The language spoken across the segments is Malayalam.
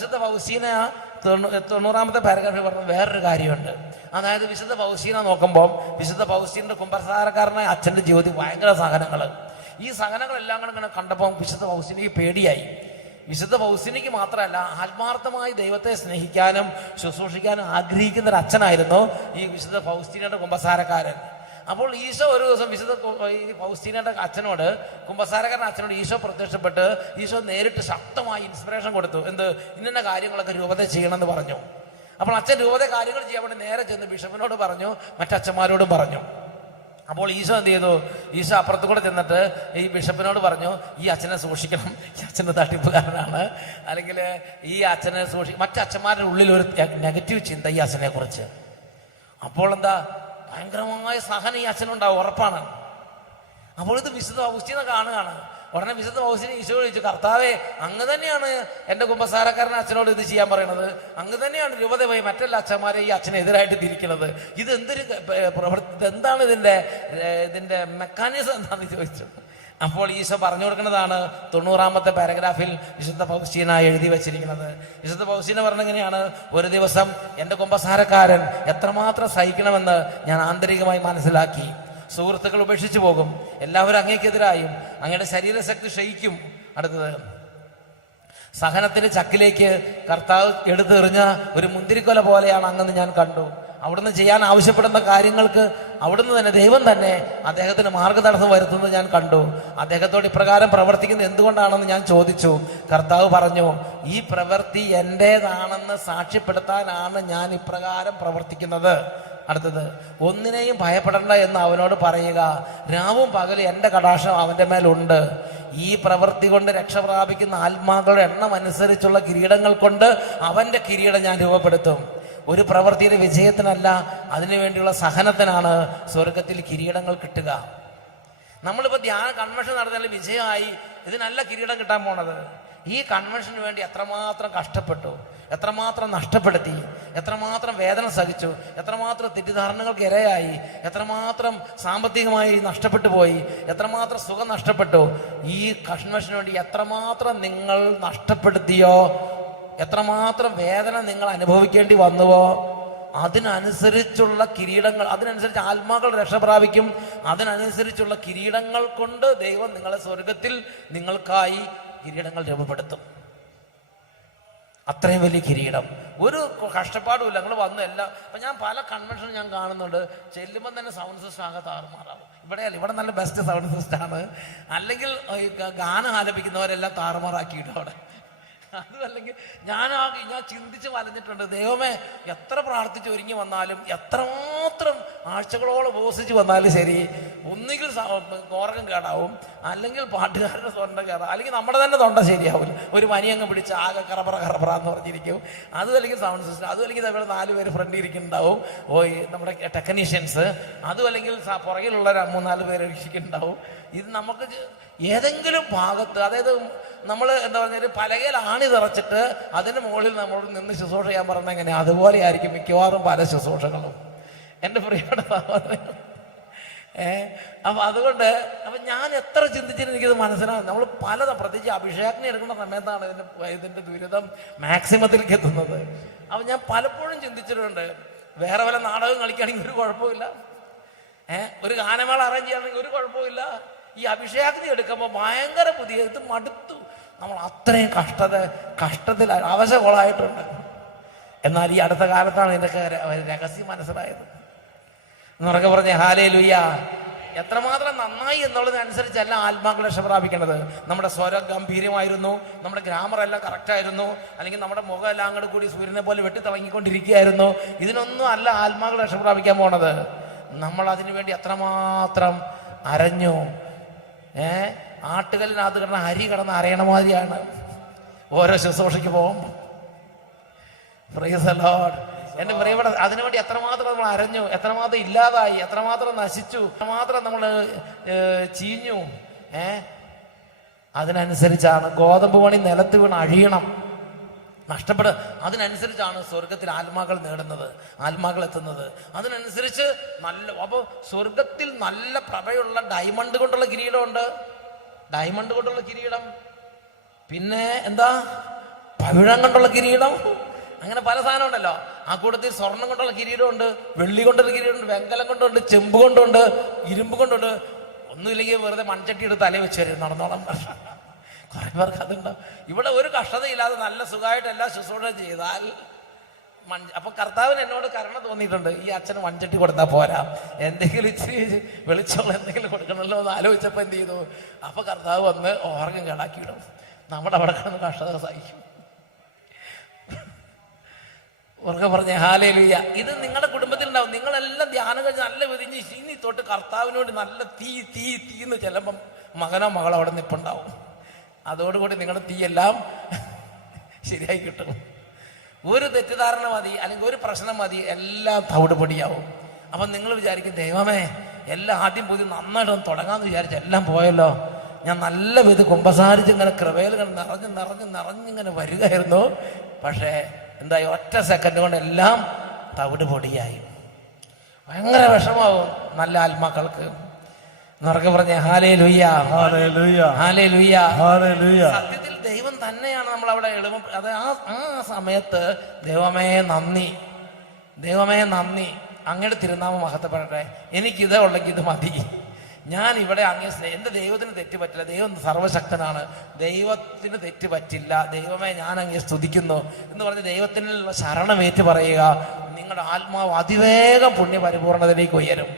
വിശുദ്ധ ഫൗസ്റ്റീന 90-ാമത്തെ പാരഗ്രാഫിൽ പറഞ്ഞ വേറൊരു കാര്യമുണ്ട്. അതായത് വിശുദ്ധ ഫൗസ്റ്റീന നോക്കുമ്പോൾ വിശുദ്ധ ഫൗസ്റ്റീൻ്റെ കുമ്പസാരക്കാരനായ അച്ഛൻ്റെ ജീവിതത്തിൽ ഭയങ്കര സഹനങ്ങൾ. ഈ സഹനങ്ങളെല്ലാം കൂടെ കണ്ടപ്പോൾ വിശുദ്ധ ഫൗസ്റ്റീനയ്ക്ക് പേടിയായി. വിശുദ്ധ ഫൗസ്റ്റീനയ്ക്ക് മാത്രമല്ല, ആത്മാർത്ഥമായി ദൈവത്തെ സ്നേഹിക്കാനും ശുശ്രൂഷിക്കാനും ആഗ്രഹിക്കുന്ന ഒരു അച്ഛനായിരുന്നു ഈ വിശുദ്ധ ഫൗസ്റ്റീനയുടെ കുമ്പസാരക്കാരൻ. അപ്പോൾ ഈശോ ഒരു ദിവസം വിശുദ്ധ ഈ ഫൗസ്റ്റീനയുടെ അച്ഛനോട്, കുമ്പസാരക്കാരൻ അച്ഛനോട് ഈശോ പ്രത്യക്ഷപ്പെട്ട് ഈശോ നേരിട്ട് ശക്തമായി ഇൻസ്പിറേഷൻ കൊടുത്തു. എന്ത്, ഇന്ന കാര്യങ്ങളൊക്കെ രൂപത ചെയ്യണമെന്ന് പറഞ്ഞു. അപ്പോൾ അച്ഛൻ രൂപത കാര്യങ്ങൾ ചെയ്യാൻ വേണ്ടി നേരെ ചെന്ന് ബിഷപ്പിനോട് പറഞ്ഞു, മറ്റച്ഛന്മാരോടും പറഞ്ഞു. അപ്പോൾ ഈശോ എന്ത് ചെയ്തു? ഈശോ അപ്പുറത്ത് കൂടെ ചെന്നിട്ട് ഈ ബിഷപ്പിനോട് പറഞ്ഞു, ഈ അച്ഛനെ സൂക്ഷിക്കണം, ഈ അച്ഛൻ്റെ തട്ടിപ്പുകാരനാണ്, അല്ലെങ്കിൽ ഈ അച്ഛനെ മറ്റച്ഛന്മാരുടെ ഉള്ളിൽ ഒരു നെഗറ്റീവ് ചിന്ത ഈ അച്ഛനെ കുറിച്ച്. അപ്പോൾ എന്താ, ഭയങ്കരമായ സഹനം ഈ അച്ഛനുണ്ടാവും, ഉറപ്പാണ്. അപ്പോൾ ഇത് വിശുദ്ധ ഫൗസ്റ്റീന കാണുകയാണ്. ഉടനെ വിശുദ്ധ ഫൗസ്റ്റീന ഈശോ ചോദിച്ചു, കർത്താവേ, അങ്ങ് തന്നെയാണ് എൻ്റെ കുമ്പസാരക്കാരൻ അച്ഛനോട് ഇത് ചെയ്യാൻ പറയണത്, അങ്ങ് തന്നെയാണ് രൂപത പോയി മറ്റെല്ലാ അച്ഛന്മാരെ ഈ അച്ഛനെതിരായിട്ട് തിരിക്കുന്നത്, ഇത് എന്തൊരു പ്രവൃത്തി, എന്താണ് ഇതിൻ്റെ മെക്കാനിസം എന്താണെന്ന് ചോദിച്ചു. അപ്പോൾ ഈശോ പറഞ്ഞു കൊടുക്കുന്നതാണ് 90-ാമത്തെ പാരഗ്രാഫിൽ വിശുദ്ധ ഫൗസ്റ്റീന എഴുതി വച്ചിരിക്കുന്നത്. വിശുദ്ധ ഫൗസ്റ്റീന പറഞ്ഞെങ്ങനെയാണ്, ഒരു ദിവസം എൻ്റെ കുമ്പസാരക്കാരൻ എത്രമാത്രം സഹിക്കണമെന്ന് ഞാൻ ആന്തരികമായി മനസ്സിലാക്കി. സുഹൃത്തുക്കൾ ഉപേക്ഷിച്ചു പോകും, എല്ലാവരും അങ്ങേക്കെതിരായും, അങ്ങയുടെ ശരീരശക്തി ക്ഷയിക്കും. അടുത്തത്, സഹനത്തിന്റെ ചക്കിലേക്ക് കർത്താവ് എടുത്തെറിഞ്ഞ ഒരു മുന്തിരിക്കൊല പോലെയാണ് അങ്ങെന്ന് ഞാൻ കണ്ടു. അവിടുന്ന് ചെയ്യാൻ ആവശ്യപ്പെടുന്ന കാര്യങ്ങൾക്ക് അവിടുന്ന് തന്നെ, ദൈവം തന്നെ അദ്ദേഹത്തിന് മാർഗതടസ്സം വരുത്തുന്നത് ഞാൻ കണ്ടു. അദ്ദേഹത്തോട് ഇപ്രകാരം പ്രവർത്തിക്കുന്നത് എന്തുകൊണ്ടാണെന്ന് ഞാൻ ചോദിച്ചു. കർത്താവ് പറഞ്ഞു, ഈ പ്രവൃത്തി എൻ്റേതാണെന്ന് സാക്ഷ്യപ്പെടുത്താനാണ് ഞാൻ ഇപ്രകാരം പ്രവർത്തിക്കുന്നത്. അടുത്തത്, ഒന്നിനെയും ഭയപ്പെടേണ്ട എന്ന് അവനോട് പറയുക, രാവും പകലും എൻ്റെ കടാക്ഷം അവൻ്റെ മേലുണ്ട്. ഈ പ്രവൃത്തി കൊണ്ട് രക്ഷ പ്രാപിക്കുന്ന ആത്മാക്കളുടെ എണ്ണം അനുസരിച്ചുള്ള കിരീടങ്ങൾ കൊണ്ട് അവൻ്റെ കിരീടം ഞാൻ രൂപപ്പെടുത്തും. ഒരു പ്രവൃത്തിയുടെ വിജയത്തിനല്ല, അതിനുവേണ്ടിയുള്ള സഹനത്തിനാണ് സ്വർഗത്തിൽ കിരീടങ്ങൾ കിട്ടുക. നമ്മളിപ്പോൾ ധ്യാന കൺവെൻഷൻ നടത്തിയാൽ വിജയമായി, ഇതിനല്ല കിരീടം കിട്ടാൻ പോണത്. ഈ കൺവെൻഷന് വേണ്ടി എത്രമാത്രം കഷ്ടപ്പെട്ടു, എത്രമാത്രം നഷ്ടപ്പെടുത്തി, എത്രമാത്രം വേദന സഹിച്ചു, എത്രമാത്രം തെറ്റിദ്ധാരണകൾക്ക് ഇരയായി, എത്രമാത്രം സാമ്പത്തികമായി നഷ്ടപ്പെട്ടു പോയി, എത്രമാത്രം സുഖം നഷ്ടപ്പെട്ടു. ഈ കൺവെൻഷന് വേണ്ടി എത്രമാത്രം നിങ്ങൾ നഷ്ടപ്പെടുത്തിയോ, എത്രമാത്രം വേദന നിങ്ങൾ അനുഭവിക്കേണ്ടി വന്നുവോ, അതിനനുസരിച്ചുള്ള കിരീടങ്ങൾ, അതിനനുസരിച്ച് ആത്മാക്കൾ രക്ഷ പ്രാപിക്കും. അതിനനുസരിച്ചുള്ള കിരീടങ്ങൾ കൊണ്ട് ദൈവം നിങ്ങളെ സ്വർഗത്തിൽ നിങ്ങൾക്കായി കിരീടങ്ങൾ രൂപപ്പെടുത്തും. അത്രയും വലിയ കിരീടം, ഒരു കഷ്ടപ്പാടുമില്ല. നിങ്ങൾ വന്നു എല്ലാം. അപ്പം ഞാൻ പല കൺവെൻഷനും ഞാൻ കാണുന്നുണ്ട്, ചെല്ലുമ്പം തന്നെ സൗണ്ട് സിസ്റ്റം ആകെ താറുമാറാവും. ഇവിടെയല്ല, ഇവിടെ നല്ല ബെസ്റ്റ് സൗണ്ട് സിസ്റ്റമാണ്. അല്ലെങ്കിൽ ഗാനം ആലപിക്കുന്നവരെല്ലാം താറുമാറാക്കിയിട്ടും അവിടെ. അതും അല്ലെങ്കിൽ ഞാൻ ചിന്തിച്ച് വലഞ്ഞിട്ടുണ്ട്, ദൈവമേ, എത്ര പ്രാർത്ഥിച്ച് ഒരുങ്ങി വന്നാലും, എത്രമാത്രം ആഴ്ചകളോളം ഉപവസിച്ച് വന്നാലും ശരി, ഒന്നുകിൽ ഓർഗൻ കേടാവും, അല്ലെങ്കിൽ പാട്ടുകാരുടെ തൊണ്ട കേടാവും, അല്ലെങ്കിൽ നമ്മുടെ തന്നെ തൊണ്ട ശരിയാവില്ല. ഒരു പനിയങ്ങ് പിടിച്ച് ആകെ കറപ്പറ എന്ന് പറഞ്ഞിരിക്കും. അതും അല്ലെങ്കിൽ സൗണ്ട് സിസ്റ്റം, അതും അല്ലെങ്കിൽ നമ്മുടെ 4 പേര് ഫ്രണ്ട് ഇരിക്കുന്നുണ്ടാവും, നമ്മുടെ ടെക്നീഷ്യൻസ്, അതും അല്ലെങ്കിൽ പുറകിലുള്ള 3-4 പേര് ഇരിക്കുന്നുണ്ടാവും. ഇത് നമുക്ക് ഏതെങ്കിലും ഭാഗത്ത്, അതായത് നമ്മൾ എന്താ പറഞ്ഞാൽ പലകയിൽ ആണി തറച്ചിട്ട് അതിന് മുകളിൽ നമ്മൾ നിന്ന് ശുശ്രൂഷ ചെയ്യാൻ പറഞ്ഞാൽ എങ്ങനെ, അതുപോലെ ആയിരിക്കും മിക്കവാറും പല ശുശ്രൂഷകളും, എൻ്റെ പ്രിയപ്പെട്ട സഹോദരങ്ങൾ. അതുകൊണ്ട് ഞാൻ എത്ര ചിന്തിച്ചിട്ട് എനിക്കിത് മനസ്സിലാകും. നമ്മൾ പ്രത്യേകിച്ച് അഭിഷേകത്തിന് എടുക്കുന്ന സമയത്താണ് ഇതിൻ്റെ ദുരിതം മാക്സിമത്തിലേക്ക് എത്തുന്നത്. അപ്പം ഞാൻ പലപ്പോഴും ചിന്തിച്ചിട്ടുണ്ട്, വേറെ വല്ല നാടകം കളിക്കുകയാണെങ്കിൽ ഒരു കുഴപ്പമില്ല, ഒരു ഗാനമേള അറേഞ്ച് ചെയ്യുകയാണെങ്കിൽ ഒരു കുഴപ്പമില്ല. ഈ അഭിഷേകത്തിന് എടുക്കുമ്പോൾ ഭയങ്കര ഇത് മടുത്തു. നമ്മൾ അത്രയും കഷ്ടത്തിൽ അവശകൊളായിട്ടുണ്ട്. എന്നാൽ ഈ അടുത്ത കാലത്താണ് ഇതിൻ്റെയൊക്കെ രഹസ്യം മനസ്സിലായത്. എന്നുറക്കെ പറഞ്ഞേ ഹല്ലേലൂയ. എത്രമാത്രം നന്നായി എന്നുള്ളതിനനുസരിച്ചല്ല ആത്മാക്കൾ രക്ഷ പ്രാപിക്കേണ്ടത്. നമ്മുടെ സ്വരം ഗംഭീരമായിരുന്നു, നമ്മുടെ ഗ്രാമർ എല്ലാം കറക്റ്റായിരുന്നു, അല്ലെങ്കിൽ നമ്മുടെ മുഖം എല്ലാം അങ്ങോട്ട് കൂടി സൂര്യനെ പോലെ വെട്ടിത്തിളങ്ങിക്കൊണ്ടിരിക്കുകയായിരുന്നു. ഇതിനൊന്നും അല്ല ആത്മാക്കൾ രക്ഷ പ്രാപിക്കാൻ പോണത്. നമ്മൾ അതിനു വേണ്ടി എത്രമാത്രം അരഞ്ഞു. ആട്ടുകല്ലിനകത്ത് കിടന്ന അരി കിടന്ന് അരയണ മാതിരിയാണ് ഓരോ ശുശ്രൂഷയ്ക്ക് പോകുമ്പോൾ. Praise the Lord. എൻ്റെ പ്രിയപ്പെട്ട, അതിനുവേണ്ടി എത്രമാത്രം നമ്മൾ അരഞ്ഞു, എത്രമാത്രം ഇല്ലാതായി, എത്രമാത്രം നശിച്ചു, എത്രമാത്രം നമ്മൾ ചീഞ്ഞു. അതിനനുസരിച്ചാണ് ഗോതമ്പ് മണി നിലത്ത് വീണ് അഴിയണം, നഷ്ടപ്പെടുക. അതിനനുസരിച്ചാണ് സ്വർഗത്തിൽ ആത്മാക്കൾ നേടുന്നത്, ആത്മാക്കൾ എത്തുന്നത്. അതിനനുസരിച്ച് അപ്പോൾ സ്വർഗത്തിൽ നല്ല പ്രഭയുള്ള ഡയമണ്ട് കൊണ്ടുള്ള കിരീടമുണ്ട്, ഡയമണ്ട് കൊണ്ടുള്ള കിരീടം. പിന്നെ എന്താ, പവിഴം കൊണ്ടുള്ള കിരീടം, അങ്ങനെ പല സാധനം ഉണ്ടല്ലോ. ആ കൂട്ടത്തിൽ സ്വർണം കൊണ്ടുള്ള കിരീടമുണ്ട്, വെള്ളി കൊണ്ടുള്ള കിരീടമുണ്ട്, വെങ്കലം കൊണ്ടുണ്ട്, ചെമ്പ് കൊണ്ടുണ്ട്, ഇരുമ്പ് കൊണ്ടുണ്ട്. ഒന്നുമില്ലെങ്കിൽ വെറുതെ മൺചട്ടി എടുത്ത് തലയിൽ വെച്ച് വരും, നടന്നോളം. കുറെ പേർക്ക് അതുണ്ടാവും. ഇവിടെ ഒരു കഷ്ടതയില്ലാതെ നല്ല സുഖമായിട്ട് എല്ലാ ശുശ്രൂഷ ചെയ്താൽ അപ്പൊ കർത്താവിന് എന്നോട് കരുണ തോന്നിയിട്ടുണ്ട്. ഈ അച്ഛന് മൺചട്ടി കൊടുത്താൽ പോരാ, എന്തെങ്കിലും ഇച്ചിരി വെളിച്ചമുള്ള എന്തെങ്കിലും കൊടുക്കണമല്ലോ എന്ന് ആലോചിച്ചപ്പോൾ എന്ത് ചെയ്തു? അപ്പൊ കർത്താവ് വന്ന് ഓർഗം കേടാക്കിയിടും. നമ്മുടെ അവിടെ കിടന്ന് കഷ്ടത സഹിക്കും. ഉറക്കെ പറഞ്ഞ ഹല്ലേലൂയ. ഇത് നിങ്ങളുടെ കുടുംബത്തിലുണ്ടാവും. നിങ്ങളെല്ലാം ധ്യാനം കഴിഞ്ഞ് നല്ല വിരിഞ്ഞ് ഇനി തൊട്ട് കർത്താവിനോട് നല്ല തീ തീ തീന്ന് ചെല്ലുമ്പം മകനോ മകളോ അവിടെ നിൽപ്പുണ്ടാവും. അതോടുകൂടി നിങ്ങളുടെ തീയെല്ലാം ശരിയായി കിട്ടും. ഒരു തെറ്റിദ്ധാരണ മതി, അല്ലെങ്കിൽ ഒരു പ്രശ്നം മതി, എല്ലാം തവിട് പൊടിയാവും. അപ്പം നിങ്ങൾ വിചാരിക്കും, ദൈവമേ എല്ലാം ആദ്യം പുതിയ നന്നായിട്ടൊന്ന് തുടങ്ങാമെന്ന് വിചാരിച്ച് എല്ലാം പോയല്ലോ. ഞാൻ നല്ല വിധ കുമ്പസാരിച്ച് ഇങ്ങനെ കൃപയിൽ നിറഞ്ഞിങ്ങനെ വരികയായിരുന്നു. പക്ഷേ എന്തായി, ഒറ്റ സെക്കൻഡ് കൊണ്ട് എല്ലാം തവിട് പൊടിയായി. ഭയങ്കര വിഷമാവും നല്ല ആത്മാക്കൾക്ക്. എന്നൊക്കെ പറഞ്ഞ ഹല്ലേലൂയ, ഹല്ലേലൂയ, ഹല്ലേലൂയ, ഹല്ലേലൂയ. സത്യത്തിൽ ദൈവം തന്നെയാണ് നമ്മൾ അവിടെ എളുപ്പ. അത് ആ സമയത്ത് ദൈവമേ നന്ദി, ദൈവമേ നന്ദി, അങ്ങയുടെ തിരുനാമം മഹത്വപ്പെടട്ടെ, എനിക്കിത് ഉണ്ടെങ്കിൽ ഇത് മതി, ഞാൻ ഇവിടെ അങ്ങേ എൻ്റെ ദൈവത്തിന് തെറ്റ് പറ്റില്ല, ദൈവം സർവശക്തനാണ്, ദൈവത്തിന് തെറ്റ് പറ്റില്ല, ദൈവമേ ഞാൻ അങ്ങേ സ്തുതിക്കുന്നു എന്ന് പറഞ്ഞ് ദൈവത്തിനുള്ള ശരണമേറ്റ് പറയുക. നിങ്ങളുടെ ആത്മാവ് അതിവേഗം പുണ്യ പരിപൂർണതയിലേക്ക് ഉയരും.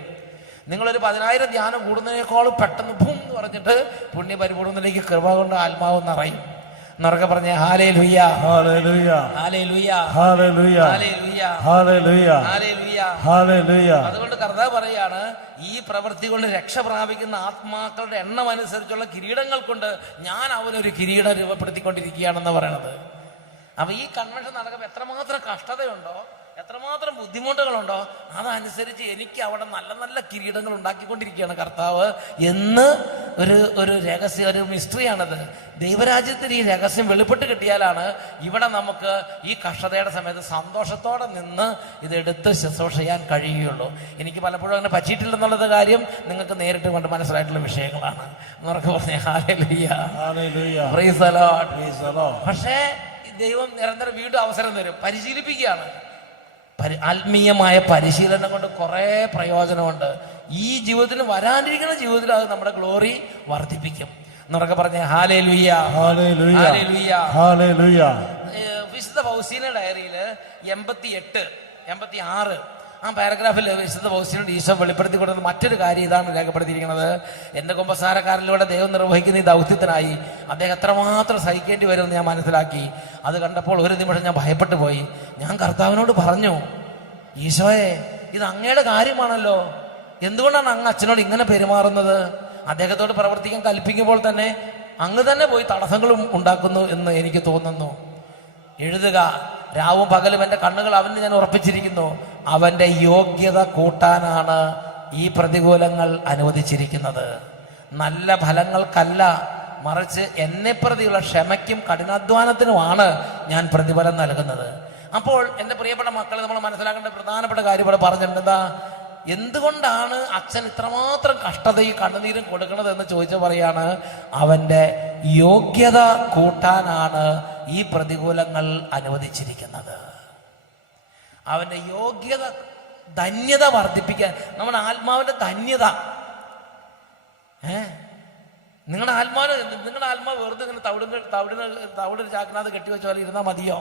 നിങ്ങളൊരു 10,000 ധ്യാനം കൂടുന്നതിനേക്കാളും പെട്ടെന്ന് ഭൂം എന്ന് പറഞ്ഞിട്ട് പുണ്യ പരിപൂർണതയിലേക്ക് കൃപ കൊണ്ട് ആത്മാവ് നിറയും. എന്നൊക്കെ പറഞ്ഞ ഹല്ലേലൂയ, ഹല്ലേലൂയ, ഹല്ലേലൂയ, ഹല്ലേലൂയ, ഹല്ലേലൂയ, ഹല്ലേലൂയ, ഹല്ലേലൂയ, ഹല്ലേലൂയ. അതുകൊണ്ട് കർത്താവ് പറയാണ്, ഈ പ്രവൃത്തി കൊണ്ട് രക്ഷ പ്രാപിക്കുന്ന ആത്മാക്കളുടെ എണ്ണം അനുസരിച്ചുള്ള കിരീടങ്ങൾ കൊണ്ട് ഞാൻ അവനൊരു കിരീടം രൂപപ്പെടുത്തിക്കൊണ്ടിരിക്കുകയാണെന്ന് പറയണത്. അപ്പൊ ഈ കൺവെൻഷൻ നടക്കുമ്പോൾ എത്രമാത്രം കഷ്ടതയുണ്ടോ, എത്രമാത്രം ബുദ്ധിമുട്ടുകളുണ്ടോ, അതനുസരിച്ച് എനിക്ക് അവിടെ നല്ല നല്ല കിരീടങ്ങൾ ഉണ്ടാക്കിക്കൊണ്ടിരിക്കുകയാണ് കർത്താവ് എന്ന് ഒരു രഹസ്യം, ഒരു മിസ്റ്ററിയാണത്. ദൈവരാജ്യത്തിൽ ഈ രഹസ്യം വെളിപ്പെട്ട് കിട്ടിയാലാണ് ഇവിടെ നമുക്ക് ഈ കഷ്ടതയുടെ സമയത്ത് സന്തോഷത്തോടെ നിന്ന് ഇതെടുത്ത് ശുശ്രൂഷ ചെയ്യാൻ കഴിയുകയുള്ളൂ. എനിക്ക് പലപ്പോഴും അങ്ങനെ പറ്റിയിട്ടില്ലെന്നുള്ളത് കാര്യം നിങ്ങൾക്ക് നേരിട്ട് കൊണ്ട് മനസ്സിലായിട്ടുള്ള വിഷയങ്ങളാണ്. എന്നൊക്കെ പറഞ്ഞ hallelujah, hallelujah, praise the Lord, praise the Lord. പക്ഷേ ദൈവം നിരന്തരം വീണ്ടും അവസരം തരും, പരിശീലിപ്പിക്കുകയാണ്. ആത്മീയമായ പരിശീലനം കൊണ്ട് കുറേ പ്രയോജനമുണ്ട്. ഈ ജീവിതത്തിൽ വരാനിരിക്കുന്ന ജീവിതത്തിൽ അത് നമ്മുടെ ഗ്ലോറി വർദ്ധിപ്പിക്കും. എന്നൊക്കെ പറഞ്ഞ ഹല്ലേലൂയ, ഹല്ലേലൂയ, ഹല്ലേലൂയ, ഹല്ലേലൂയ. വിശുദ്ധ പൗസീന ഡയറിയിൽ 88, 86 ആ പാരഗ്രാഫിൽ വിശുദ്ധ പൗസീനോട് ഈശോ വെളിപ്പെടുത്തി കൊടുക്കുന്ന മറ്റൊരു കാര്യം ഇതാണ് രേഖപ്പെടുത്തിയിരിക്കുന്നത്. എൻ്റെ കുമ്പസാരക്കാരിലൂടെ ദൈവം നിർവഹിക്കുന്ന ഈ ദൗത്യത്തിനായി അദ്ദേഹം എത്രമാത്രം സഹിക്കേണ്ടി വരുമെന്ന് ഞാൻ മനസ്സിലാക്കി. അത് കണ്ടപ്പോൾ ഒരു നിമിഷം ഞാൻ ഭയപ്പെട്ടു പോയി. ഞാൻ കർത്താവിനോട് പറഞ്ഞു, ഈശോയെ ഇത് അങ്ങയുടെ കാര്യമാണല്ലോ, എന്തുകൊണ്ടാണ് അങ്ങ് അച്ഛനോട് ഇങ്ങനെ പെരുമാറുന്നത്? അദ്ദേഹത്തോട് പ്രവർത്തിക്കാൻ കൽപ്പിക്കുമ്പോൾ തന്നെ അങ്ങ് തന്നെ പോയി തടസ്സങ്ങളും ഉണ്ടാക്കുന്നു എന്ന് എനിക്ക് തോന്നുന്നു. എഴുതുക, രാവും പകലും എൻ്റെ കണ്ണുകൾ അവന് ഞാൻ ഉറപ്പിച്ചിരിക്കുന്നു. അവൻ്റെ യോഗ്യത കൂട്ടാനാണ് ഈ പ്രതികൂലങ്ങൾ അനുവദിച്ചിരിക്കുന്നത്. നല്ല ഫലങ്ങൾക്കല്ല, മറിച്ച് എന്നെ പ്രതിയുള്ള ക്ഷമയ്ക്കും കഠിനാധ്വാനത്തിനുമാണ് ഞാൻ പ്രതിഫലം നൽകുന്നത്. അപ്പോൾ എൻ്റെ പ്രിയപ്പെട്ട മക്കളെ, നമ്മൾ മനസ്സിലാക്കേണ്ട പ്രധാനപ്പെട്ട കാര്യം ഇവിടെ പറഞ്ഞിട്ടുണ്ട്. എന്താ, എന്തുകൊണ്ടാണ് അച്ഛൻ ഇത്രമാത്രം കഷ്ടതയും കണ്ണുനീരും കൊടുക്കുന്നത് എന്ന് ചോദിച്ച പറയാണ്, അവൻ്റെ യോഗ്യത കൂട്ടാനാണ് ഈ പ്രതികൂലങ്ങൾ അനുവദിച്ചിരിക്കുന്നത്. അവൻ്റെ യോഗ്യത, ധന്യത വർദ്ധിപ്പിക്കാൻ, നമ്മുടെ ആത്മാവിൻ്റെ ധന്യത. നിങ്ങളുടെ ആത്മാവ് വെറുതെ ഇങ്ങനെ തവിടിന് ചാക്കിനകത്ത് കെട്ടിവെച്ച പോലെ ഇരുന്നാൽ മതിയോ?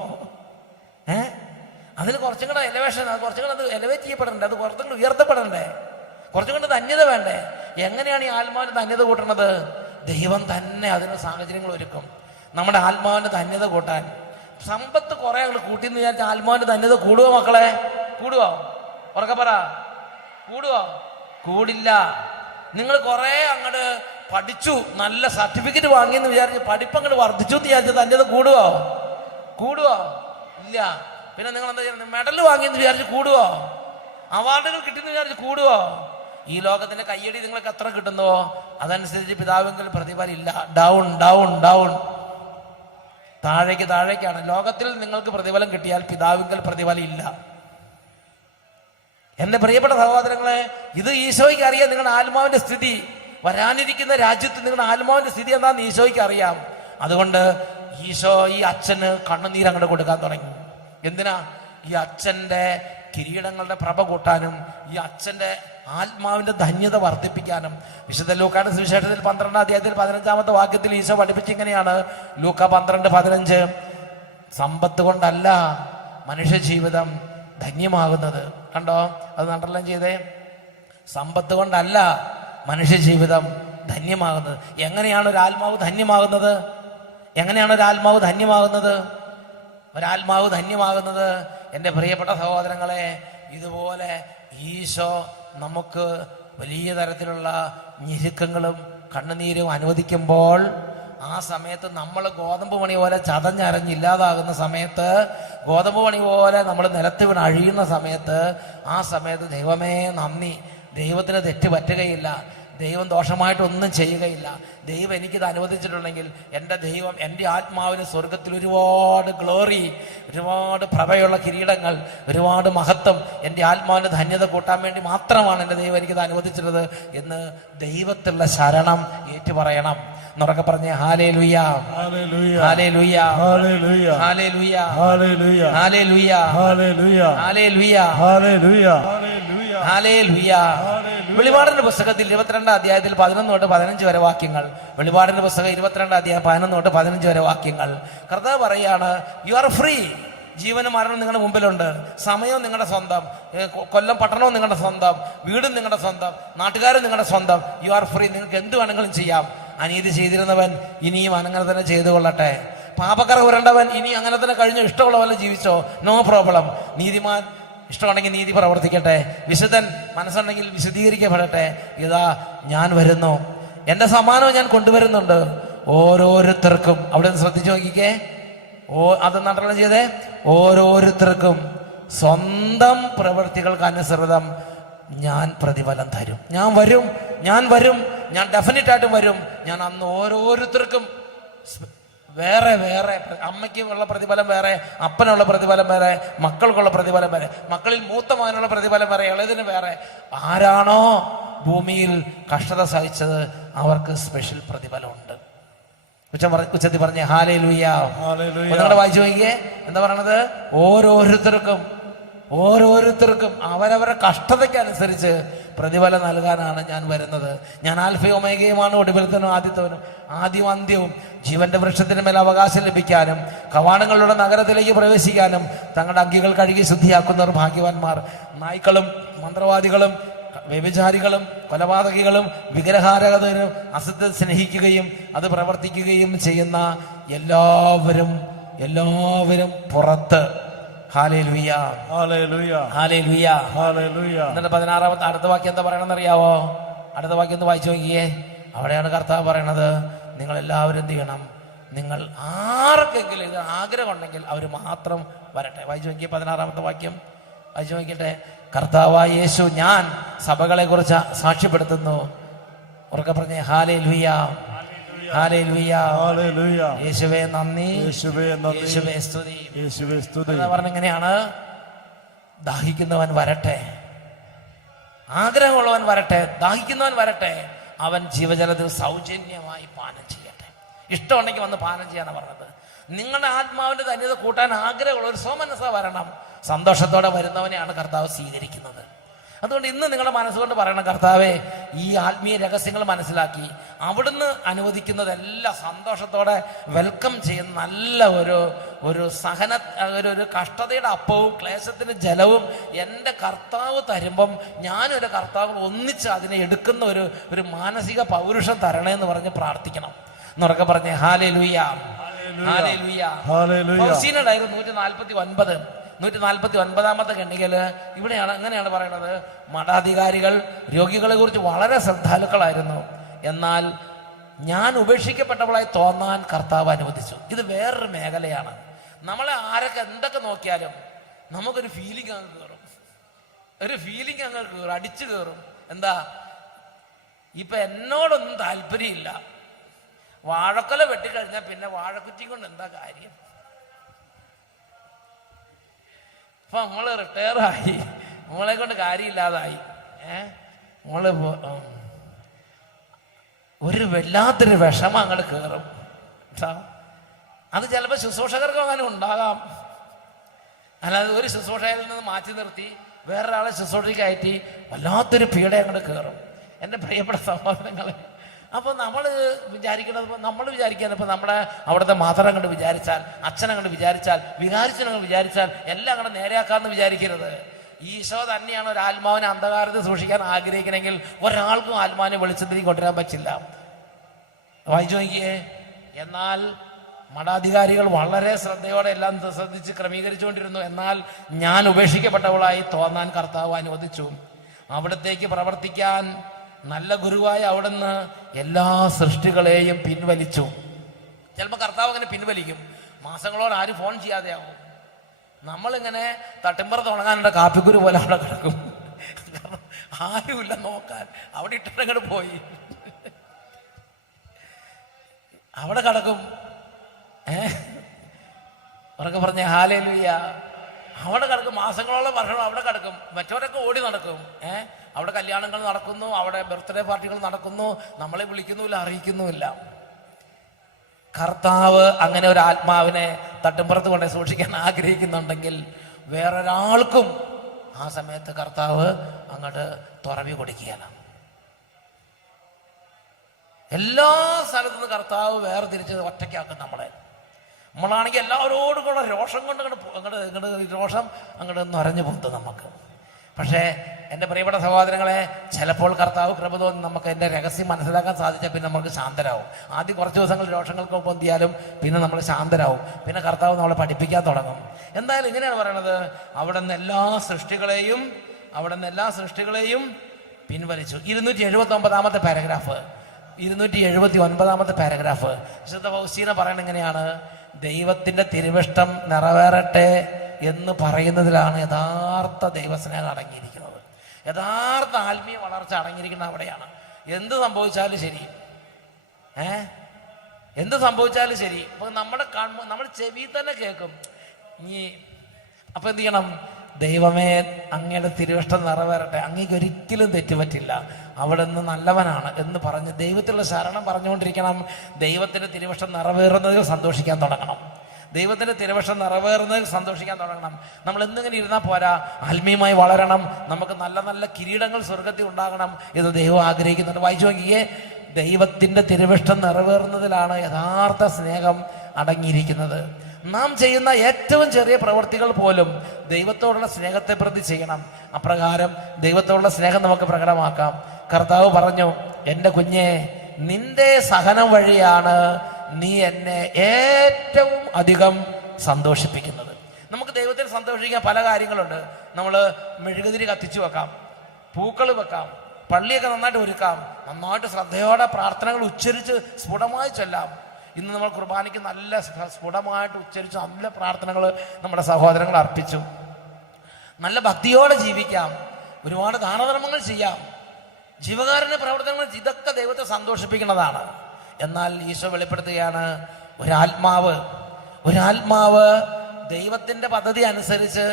അതിന് കുറച്ചും കൂടെ എലവേഷൻ, അത് കുറച്ചും കൂടെ അത് എലവേറ്റ് ചെയ്യപ്പെടണ്ടേ, അത് കുറച്ചും കൂടെ ഉയർത്തപ്പെടണ്ടേ, കുറച്ചും കൂടെ ധന്യത വേണ്ടേ? എങ്ങനെയാണ് ഈ ആത്മാവിന് ധന്യത കൂട്ടണത്? ദൈവം തന്നെ അതിന് സാഹചര്യങ്ങൾ ഒരുക്കും. നമ്മുടെ ആത്മാവിന്റെ ധന്യത കൂട്ടാൻ സമ്പത്ത് കുറെ അങ്ങോട്ട് കൂട്ടിന്ന് വിചാരിച്ച ആത്മാവിന്റെ ധന്യത കൂടുവോ മക്കളെ? കൂടുവോ? ഉറക്കെ പറ, കൂടുവോ? കൂടില്ല. നിങ്ങൾ കുറെ അങ്ങോട്ട് പഠിച്ചു, നല്ല സർട്ടിഫിക്കറ്റ് വാങ്ങിയെന്ന് വിചാരിച്ച് പഠിപ്പ് അങ്ങോട്ട് വർദ്ധിച്ചു എന്ന് വിചാരിച്ച ധന്യത കൂടുവോ? കൂടുവോ? ഇല്ല. പിന്നെ നിങ്ങൾ എന്താ ചെയ്യുന്നത്? മെഡൽ വാങ്ങിയെന്ന് വിചാരിച്ച് കൂടുവോ? അവാർഡുകൾ കിട്ടിയെന്ന് വിചാരിച്ച് കൂടുവോ? ഈ ലോകത്തിന്റെ കയ്യടി നിങ്ങൾക്ക് എത്ര കിട്ടുന്നുവോ അതനുസരിച്ച് പിതാവിങ്കൽ പ്രതിഫലം ഇല്ല. ഡൗൺ ഡൗൺ ഡൗൺ, താഴേക്കാണ്. ലോകത്തിൽ നിങ്ങൾക്ക് പ്രതിഫലം കിട്ടിയാൽ പിതാവിങ്കൽ പ്രതിഫലം ഇല്ല. എന്റെ പ്രിയപ്പെട്ട സഹോദരങ്ങളെ, ഇത് ഈശോയ്ക്ക് അറിയാം നിങ്ങളുടെ ആത്മാവിന്റെ സ്ഥിതി. വരാനിരിക്കുന്ന രാജ്യത്ത് നിങ്ങളുടെ ആത്മാവിന്റെ സ്ഥിതി എന്താണെന്ന് ഈശോയ്ക്ക് അറിയാം. അതുകൊണ്ട് ഈശോ ഈ അച്ഛന് കണ്ണുനീര് അങ്ങോട്ട് കൊടുക്കാൻ തുടങ്ങി. എന്തിനാ? ഈ അച്ഛൻ്റെ കിരീടങ്ങളുടെ പ്രഭ കൂട്ടാനും ഈ അച്ഛൻ്റെ ആത്മാവിന്റെ ധന്യത വർദ്ധിപ്പിക്കാനും. വിശുദ്ധ ലൂക്കായുടെ സുവിശേഷത്തിൽ 12-ാം അധ്യായത്തിൽ 15-ാമത്തെ വാക്യത്തിൽ ഈശോ പഠിപ്പിച്ചിങ്ങനെയാണ്. ലൂക്ക 12:15, സമ്പത്ത് കൊണ്ടല്ല മനുഷ്യ ജീവിതം ധന്യമാകുന്നത്. കണ്ടോ? അത് അണ്ടർലൈൻ ചെയ്തേ. സമ്പത്ത് കൊണ്ടല്ല മനുഷ്യ ജീവിതം ധന്യമാകുന്നത്. എങ്ങനെയാണ് ഒരു ആത്മാവ് ധന്യമാകുന്നത്? എങ്ങനെയാണ് ഒരു ആത്മാവ് ധന്യമാകുന്നത്? ഒരാത്മാവ് ധന്യമാകുന്നത് എൻ്റെ പ്രിയപ്പെട്ട സഹോദരങ്ങളെ, ഇതുപോലെ ഈശോ നമുക്ക് വലിയ തരത്തിലുള്ള ഞെരുക്കങ്ങളും കണ്ണുനീരും അനുവദിക്കുമ്പോൾ, ആ സമയത്ത് നമ്മൾ ഗോതമ്പ് മണി പോലെ ചതഞ്ഞരഞ്ഞില്ലാതാകുന്ന സമയത്ത്, ഗോതമ്പ് മണി പോലെ നമ്മൾ നിലത്ത് വീണ് അഴിയുന്ന സമയത്ത്, ആ സമയത്ത് ദൈവമേ നന്ദി, ദൈവത്തിന് തെറ്റ് പറ്റുകയില്ല, ദൈവം ദോഷമായിട്ടൊന്നും ചെയ്യുകയില്ല, ദൈവം എനിക്കിത് അനുവദിച്ചിട്ടുണ്ടെങ്കിൽ എൻ്റെ ദൈവം എൻ്റെ ആത്മാവിന് സ്വർഗത്തിൽ ഒരുപാട് ഗ്ലോറി, ഒരുപാട് പ്രഭയുള്ള കിരീടങ്ങൾ, ഒരുപാട് മഹത്വം, എൻ്റെ ആത്മാവിന് ധന്യത കൂട്ടാൻ വേണ്ടി മാത്രമാണ് എൻ്റെ ദൈവം എനിക്കിത് അനുവദിച്ചിട്ടുള്ളത് എന്ന് ദൈവത്തിലുള്ള ശരണം ഏറ്റുപറയണം. എന്നുറക്കെ പറഞ്ഞേ ഹല്ലേലൂയ, ഹല്ലേലൂയ, ഹല്ലേലൂയ, ഹല്ലേലൂയ, ഹല്ലേലൂയ, ഹല്ലേലൂയ, ഹല്ലേലൂയ, ഹല്ലേലൂയ, ഹല്ലേലൂയ, ഹല്ലേലൂയ. വെളിപാടിന്റെ പുസ്തകത്തിൽ 22-ാം അധ്യായത്തിൽ 11 തൊട്ട് 15 വരെ വാക്യങ്ങൾ. വെളിപാടിന്റെ പുസ്തകം 22-ാം അധ്യായം 11 തൊട്ട് 15 വരെ വാക്യങ്ങൾ. കർത്താവ് പറയാണ്, യു ആർ ഫ്രീ. ജീവനും മരണവും നിങ്ങളുടെ മുമ്പിലുണ്ട്. സമയവും നിങ്ങളുടെ സ്വന്തം, കൊല്ലം പട്ടണവും നിങ്ങളുടെ സ്വന്തം, വീടും നിങ്ങളുടെ സ്വന്തം, നാട്ടുകാരും നിങ്ങളുടെ സ്വന്തം. You are free. നിങ്ങൾക്ക് എന്ത് വേണമെങ്കിലും ചെയ്യാം. അനീതി ചെയ്തിരുന്നവൻ ഇനിയും അങ്ങനെ തന്നെ ചെയ്തു കൊള്ളട്ടെ. പാപക്കറ ഉരണ്ടവൻ ഇനി അങ്ങനെ തന്നെ കഴിഞ്ഞു, ഇഷ്ടമുള്ള പോലെ ജീവിച്ചോ, നോ പ്രോബ്ലം. നീതിമാൻ ഇഷ്ടമുണ്ടെങ്കിൽ നീതി പ്രവർത്തിക്കട്ടെ. വിശുദ്ധൻ മനസ്സുണ്ടെങ്കിൽ വിശദീകരിക്കപ്പെടട്ടെ. ഇതാ ഞാൻ വരുന്നു, എൻ്റെ സമ്മാനവും ഞാൻ കൊണ്ടുവരുന്നുണ്ട്. ഓരോരുത്തർക്കും, അവിടെ നിന്ന് ശ്രദ്ധിച്ചു നോക്കിക്കേ, അത് നടനം ചെയ്തേ, ഓരോരുത്തർക്കും സ്വന്തം പ്രവൃത്തികൾക്ക് അനുസൃതം ഞാൻ പ്രതിഫലം തരും. ഞാൻ വരും, ഞാൻ വരും, ഞാൻ ഡെഫിനറ്റ് ആയിട്ടും വരും. ഞാൻ അന്ന് ഓരോരുത്തർക്കും വേറെ വേറെ, അമ്മയ്ക്ക് ഉള്ള പ്രതിഫലം വേറെ, അപ്പനുള്ള പ്രതിഫലം വേറെ, മക്കൾക്കുള്ള പ്രതിഫലം വേറെ, മക്കളിൽ മൂത്ത മകനുള്ള പ്രതിഫലം വേറെ, ഇളയതിന് വേറെ. ആരാണോ ഭൂമിയിൽ കഷ്ടത സഹിച്ചത് അവർക്ക് സ്പെഷ്യൽ പ്രതിഫലമുണ്ട്. ഉച്ചത്തിൽ പറഞ്ഞേ ഹല്ലേലൂയ. നിങ്ങളുടെ വായിച്ചു നോക്കിയേ, എന്താ പറയണത്? ഓരോരുത്തർക്കും അവരവരുടെ കഷ്ടതയ്ക്കനുസരിച്ച് പ്രതിഫലം നൽകാനാണ് ഞാൻ വരുന്നത്. ഞാൻ ആൽഫയും ഒമേഗയുമാണ്, ഒടുവിലത്തനും ആദ്യത്തവനും ആദ്യവും അന്ത്യവും. ജീവന്റെ വൃക്ഷത്തിന് മേൽ അവകാശം ലഭിക്കാനും കവാടങ്ങളുടെ നഗരത്തിലേക്ക് പ്രവേശിക്കാനും തങ്ങളുടെ അങ്കികൾ കഴുകി ശുദ്ധിയാക്കുന്നവർ ഭാഗ്യവാന്മാർ. നായ്ക്കളും മന്ത്രവാദികളും വ്യഭിചാരികളും കൊലപാതകികളും വിഗ്രഹാരാധകരും അസത്യം സ്നേഹിക്കുകയും അത് പ്രവർത്തിക്കുകയും ചെയ്യുന്ന എല്ലാവരും പുറത്ത്. ഹല്ലേലൂയ, ഹല്ലേലൂയ, ഹല്ലേലൂയ, ഹല്ലേലൂയ. എന്നിട്ട് 16-ാമത്തെ അടുത്ത വാക്യം എന്താ പറയണമെന്ന് അറിയാവോ? അടുത്ത വാക്യം ഒന്ന് വായിച്ചു നോക്കിയേ. അവിടെയാണ് കർത്താവ് പറയണത്, നിങ്ങൾ എല്ലാവരും എന്ത് ചെയ്യണം? നിങ്ങൾ ആർക്കെങ്കിലും ഇത് ആഗ്രഹം ഉണ്ടെങ്കിൽ അവർ മാത്രം വരട്ടെ. വായിച്ചു നോക്കിയേ 16-ാമത്തെ വാക്യം വായിച്ചു നോക്കിട്ടെ. കർത്താവായ യേശു ഞാൻ സഭകളെ കുറിച്ച് സാക്ഷ്യപ്പെടുത്തുന്നു. ഉറക്കെ പറഞ്ഞേ ഹല്ലേലൂയ, ഹല്ലേലൂയ, ഹല്ലേലൂയ. യേശുവേ നന്ദി, യേശുവേ നന്ദി, യേശുവേ സ്തുതി, യേശുവേ സ്തുതി. പറഞ്ഞെങ്ങനെയാണ്? ദാഹിക്കുന്നവൻ വരട്ടെ, ആഗ്രഹമുള്ളവൻ വരട്ടെ, ദാഹിക്കുന്നവൻ വരട്ടെ, അവൻ ജീവജലത്തിൽ സൗജന്യമായി പാനം ചെയ്യട്ടെ. ഇഷ്ടമുണ്ടെങ്കിൽ വന്ന് പാനം ചെയ്യാനാണ് പറഞ്ഞത്. നിങ്ങളുടെ ആത്മാവിന്റെ ധന്യത കൂട്ടാൻ ആഗ്രഹമുള്ള ഒരു സ്വമനസ്സ വരണം. സന്തോഷത്തോടെ വരുന്നവനെയാണ് കർത്താവ് സ്വീകരിക്കുന്നത്. അതുകൊണ്ട് ഇന്ന് നിങ്ങളുടെ മനസ്സുകൊണ്ട് പറയണം, കർത്താവേ, ഈ ആത്മീയ രഹസ്യങ്ങൾ മനസ്സിലാക്കി അവിടുന്ന് അനുവദിക്കുന്നതെല്ലാം സന്തോഷത്തോടെ വെൽക്കം ചെയ്യുന്ന നല്ല ഒരു സഹന, ഒരു കഷ്ടതയുടെ അപ്പവും ക്ലേശത്തിന് ജലവും എൻ്റെ കർത്താവ് തരുമ്പം ഞാനൊരു കർത്താവ് ഒന്നിച്ച് അതിനെ എടുക്കുന്ന ഒരു മാനസിക പൗരുഷം തരണേന്ന് പറഞ്ഞ് പ്രാർത്ഥിക്കണം. എന്നുറക്കെ പറഞ്ഞേ ഹല്ലേലൂയ, ഹല്ലേലൂയ. ഫൗസീനയുടെ 149-ാമത്തെ ഖണ്ഡികയില് ഇവിടെയാണ് അങ്ങനെയാണ് പറയണത്. മഠാധികാരികൾ രോഗികളെ കുറിച്ച് വളരെ ശ്രദ്ധാലുക്കളായിരുന്നു, എന്നാൽ ഞാൻ ഉപേക്ഷിക്കപ്പെട്ടവളായി തോന്നാൻ കർത്താവ് അനുവദിച്ചു. ഇത് വേറൊരു മേഖലയാണ്. നമ്മളെ ആരൊക്കെ എന്തൊക്കെ നോക്കിയാലും നമുക്കൊരു ഫീലിംഗ് അങ്ങ് കയറും, അടിച്ചു കയറും. എന്താ? ഇപ്പൊ എന്നോടൊന്നും താല്പര്യമില്ല, വാഴക്കൊല വെട്ടിക്കഴിഞ്ഞാൽ പിന്നെ വാഴക്കുറ്റി കൊണ്ട് എന്താ കാര്യം? ഇപ്പൊ നമ്മള് റിട്ടയറായി, നമ്മളെ കൊണ്ട് കാര്യമില്ലാതായി. നമ്മള് ഒരു വല്ലാത്തൊരു വിഷമം അങ്ങോട്ട് കയറും. അത് ചിലപ്പോൾ ശുശ്രൂഷകർക്കും അങ്ങനെ ഉണ്ടാകാം. അല്ലാതെ ഒരു ശുശ്രൂഷയിൽ നിന്ന് മാറ്റി നിർത്തി വേറൊരാളെ ശുശ്രൂഷയ്ക്കയറ്റി വല്ലാത്തൊരു പീഡ അങ്ങോട്ട് കയറും. എൻ്റെ പ്രിയപ്പെട്ട സഹോദരങ്ങളെ, അപ്പോൾ നമ്മൾ വിചാരിക്കുന്നത് ഇപ്പോൾ നമ്മുടെ അവിടുത്തെ മാത്രം കണ്ട് വിചാരിച്ചാൽ, അച്ഛനങ്ങോട്ട് വിചാരിച്ചാൽ, വികാരിച്ചനങ്ങ് വിചാരിച്ചാൽ എല്ലാം അങ്ങോട്ട് നേരെയാക്കാമെന്ന് വിചാരിക്കരുത്. ഈശോ തന്നെയാണ് ഒരു ആത്മാവിനെ അന്ധകാരത്തിൽ സൂക്ഷിക്കാൻ ആഗ്രഹിക്കണമെങ്കിൽ ഒരാൾക്കും ആത്മാവിനെ വെളിച്ചത്തിലേക്ക് കൊണ്ടുവരാൻ പറ്റില്ല. വായിച്ചു നോക്കിയേ. എന്നാൽ മഠാധികാരികൾ വളരെ ശ്രദ്ധയോടെ എല്ലാം ശ്രദ്ധിച്ച് ക്രമീകരിച്ചുകൊണ്ടിരുന്നു. എന്നാൽ ഞാൻ ഉപേക്ഷിക്കപ്പെട്ടവളായി തോന്നാൻ കർത്താവ് അനുവദിച്ചു. അവിടത്തേക്ക് പ്രവർത്തിക്കാൻ നല്ല ഗുരുവായ അവിടുന്ന് എല്ലാ സൃഷ്ടികളെയും പിൻവലിച്ചു. ചിലപ്പോൾ കർത്താവ് അങ്ങനെ പിൻവലിക്കും. മാസങ്ങളോട് ആരും ഫോൺ ചെയ്യാതെയാവും. നമ്മളിങ്ങനെ തട്ടിമ്പറ തുടങ്ങാനുള്ള കാപ്പിക്കുരു പോലെ അവിടെ കിടക്കും. ആരുമില്ല നോക്കാൻ. അവിടെ ഇട്ടിട്ടങ്ങോട്ട് പോയി അവിടെ കിടക്കും. അവരൊക്കെ പറഞ്ഞ ഹല്ലേലൂയ. അവിടെ കിടക്കും. മാസങ്ങളോളം വർഷം അവിടെ കിടക്കും. മറ്റവരൊക്കെ ഓടി നടക്കും. അവിടെ കല്യാണങ്ങൾ നടക്കുന്നു, അവിടെ ബർത്ത്ഡേ പാർട്ടികൾ നടക്കുന്നു, നമ്മളെ വിളിക്കുന്നുമില്ല, അറിയിക്കുന്നുമില്ല. കർത്താവ് അങ്ങനെ ഒരു ആത്മാവിനെ തട്ടുംപുറത്ത് കൊണ്ടേ സൂക്ഷിക്കാൻ ആഗ്രഹിക്കുന്നുണ്ടെങ്കിൽ വേറൊരാൾക്കും ആ സമയത്ത് കർത്താവ് അങ്ങോട്ട് തുറവി കൊടുക്കുകയാണ്. എല്ലാ സ്ഥലത്തുനിന്ന് കർത്താവ് വേർതിരിച്ച് ഒറ്റയ്ക്കാക്കും നമ്മളാണെങ്കിൽ എല്ലാവരോടും കൂടെ രോഷം കൊണ്ട് രോഷം അങ്ങോട്ട് നിറഞ്ഞു പൊത്തും നമുക്ക്. പക്ഷേ എൻ്റെ പ്രിയപ്പെട്ട സഹോദരങ്ങളെ, ചിലപ്പോൾ കർത്താവ് കൃപ തോന്നി നമുക്ക് എൻ്റെ രഹസ്യം മനസ്സിലാക്കാൻ സാധിച്ചാൽ പിന്നെ നമുക്ക് ശാന്തരാവും. ആദ്യം കുറച്ച് ദിവസങ്ങൾ രോഷങ്ങൾക്ക് പൊന്തിയാലും പിന്നെ നമ്മൾ ശാന്തരാവും. പിന്നെ കർത്താവ് നമ്മളെ പഠിപ്പിക്കാൻ തുടങ്ങും. എന്തായാലും ഇങ്ങനെയാണ് പറയണത്, അവിടെ നിന്ന് എല്ലാ സൃഷ്ടികളെയും പിൻവലിച്ചു. 279 പാരഗ്രാഫ്, 279 പാരഗ്രാഫ് വിശുദ്ധ ഫൗസ്റ്റീന പറയണത് ഇങ്ങനെയാണ്: ദൈവത്തിൻ്റെ തിരുവിഷ്ടം നിറവേറട്ടെ എന്ന് പറയുന്നതിലാണ് യഥാർത്ഥ ദൈവസ്നേഹം അടങ്ങിയിരിക്കുന്നത്. യഥാർത്ഥ ആത്മീയ വളർച്ച അടങ്ങിയിരിക്കുന്നത് അവിടെയാണ്. എന്ത് സംഭവിച്ചാലും ശരി, എന്ത് സംഭവിച്ചാലും ശരി, ഇപ്പൊ നമ്മുടെ ചെവി തന്നെ കേൾക്കും. അപ്പൊ എന്ത് ചെയ്യണം? ദൈവമേ, അങ്ങയുടെ തിരുവിഷ്ടം നിറവേറട്ടെ, അങ്ങേക്ക് ഒരിക്കലും തെറ്റുപറ്റില്ല, അവിടെ നിന്ന് നല്ലവനാണ് എന്ന് പറഞ്ഞ് ദൈവത്തിലുള്ള ശരണം പറഞ്ഞുകൊണ്ടിരിക്കണം. ദൈവത്തിന്റെ തിരുവിഷ്ടം നിറവേറുന്നതിൽ സന്തോഷിക്കാൻ തുടങ്ങണം. ദൈവത്തിന്റെ തിരുവിഷ്ടം നിറവേറുന്നതിൽ സന്തോഷിക്കാൻ തുടങ്ങണം. നമ്മൾ എന്തിങ്ങനെ ഇരുന്നാൽ പോരാ, ആത്മീയമായി വളരണം. നമുക്ക് നല്ല നല്ല കിരീടങ്ങൾ സ്വർഗത്തിൽ ഉണ്ടാകണം. ഇത് ദൈവം ആഗ്രഹിക്കുന്നുണ്ട്. വായിച്ചു നോക്കിയേ, ദൈവത്തിന്റെ തിരുവിഷ്ടം നിറവേറുന്നതിലാണ് യഥാർത്ഥ സ്നേഹം അടങ്ങിയിരിക്കുന്നത്. നാം ചെയ്യുന്ന ഏറ്റവും ചെറിയ പ്രവൃത്തികൾ പോലും ദൈവത്തോടുള്ള സ്നേഹത്തെ പ്രതി ചെയ്യണം. അപ്രകാരം ദൈവത്തോടുള്ള സ്നേഹം നമുക്ക് പ്രകടമാക്കാം. കർത്താവ് പറഞ്ഞു, എൻ്റെ കുഞ്ഞെ, നിന്റെ സഹനം വഴിയാണ് നീ എന്നെ ഏറ്റവും അധികം സന്തോഷിപ്പിക്കുന്നത്. നമുക്ക് ദൈവത്തിൽ സന്തോഷിക്കാൻ പല കാര്യങ്ങളുണ്ട്. നമ്മൾ മെഴുകുതിരി കത്തിച്ചു വെക്കാം, പൂക്കൾ വെക്കാം, പള്ളിയൊക്കെ നന്നായിട്ട് ഒരുക്കാം, നന്നായിട്ട് ശ്രദ്ധയോടെ പ്രാർത്ഥനകൾ ഉച്ചരിച്ച് സ്ഫുടമായി ചൊല്ലാം. ഇന്ന് നമ്മൾ കുർബാനയ്ക്ക് നല്ല സ്ഫുടമായിട്ട് ഉച്ചരിച്ച് നല്ല പ്രാർത്ഥനകൾ നമ്മുടെ സഹോദരങ്ങൾ അർപ്പിച്ചു. നല്ല ഭക്തിയോടെ ജീവിക്കാം, ഒരുപാട് ദാനധർമ്മങ്ങൾ ചെയ്യാം, ജീവകാരുണ്യ പ്രവർത്തനങ്ങൾ, ഇതൊക്കെ ദൈവത്തെ സന്തോഷിപ്പിക്കുന്നതാണ്. എന്നാൽ ഈശോ വെളിപ്പെടുത്തുകയാണ്, ഒരാത്മാവ് ദൈവത്തിൻ്റെ പദ്ധതി അനുസരിച്ച്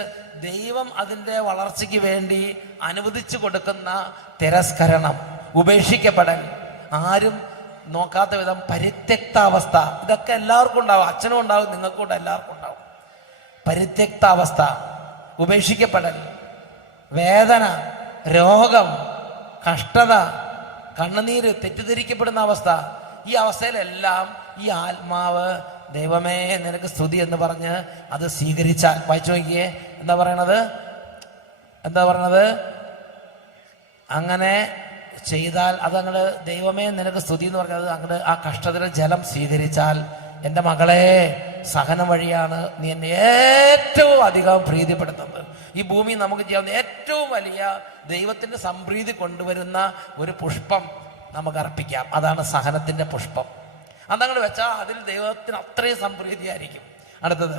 ദൈവം അതിൻ്റെ വളർച്ചയ്ക്ക് വേണ്ടി അനുവദിച്ചു കൊടുക്കുന്ന തിരസ്കരണം, ഉപേക്ഷിക്കപ്പെടൽ, ആരും നോക്കാത്ത വിധം പരിത്യക്താവസ്ഥ, ഇതൊക്കെ എല്ലാവർക്കും ഉണ്ടാവും. അച്ഛനും ഉണ്ടാവും, നിങ്ങൾക്കും ഉണ്ട്, എല്ലാവർക്കും ഉണ്ടാവും. പരിത്യക്താവസ്ഥ, ഉപേക്ഷിക്കപ്പെടൽ, വേദന, രോഗം, കഷ്ടത, കണ്ണുനീര്, തെറ്റിദ്ധരിക്കപ്പെടുന്ന അവസ്ഥ, ഈ അവസ്ഥയിലെല്ലാം ഈ ആത്മാവ് ദൈവമേ നിനക്ക് സ്തുതി എന്ന് പറഞ്ഞ് അത് സ്വീകരിച്ചാൽ, വായിച്ചു നോക്കിയേ, എന്താ പറയണത്? അങ്ങനെ ചെയ്താൽ അതങ്ങട് ദൈവമേ നിനക്ക് സ്തുതി എന്ന് പറഞ്ഞത് അങ്ങോട്ട് ആ കഷ്ടതയുടെ ജലം സ്വീകരിച്ചാൽ, എൻ്റെ മകളെ, സഹനം വഴിയാണ് നീ എന്നെ ഏറ്റവും അധികം പ്രീതിപ്പെടുത്തുന്നത്. ഈ ഭൂമി നമുക്ക് ചെയ്യാവുന്ന ഏറ്റവും വലിയ ദൈവത്തിൻ്റെ സംപ്രീതി കൊണ്ടുവരുന്ന ഒരു പുഷ്പം നമുക്ക് അർപ്പിക്കാം. അതാണ് സഹനത്തിൻ്റെ പുഷ്പം. അതങ്ങോട്ട് വെച്ചാൽ അതിൽ ദൈവത്തിന് അത്രയും സംപ്രീതിയായിരിക്കും. അടുത്തത്,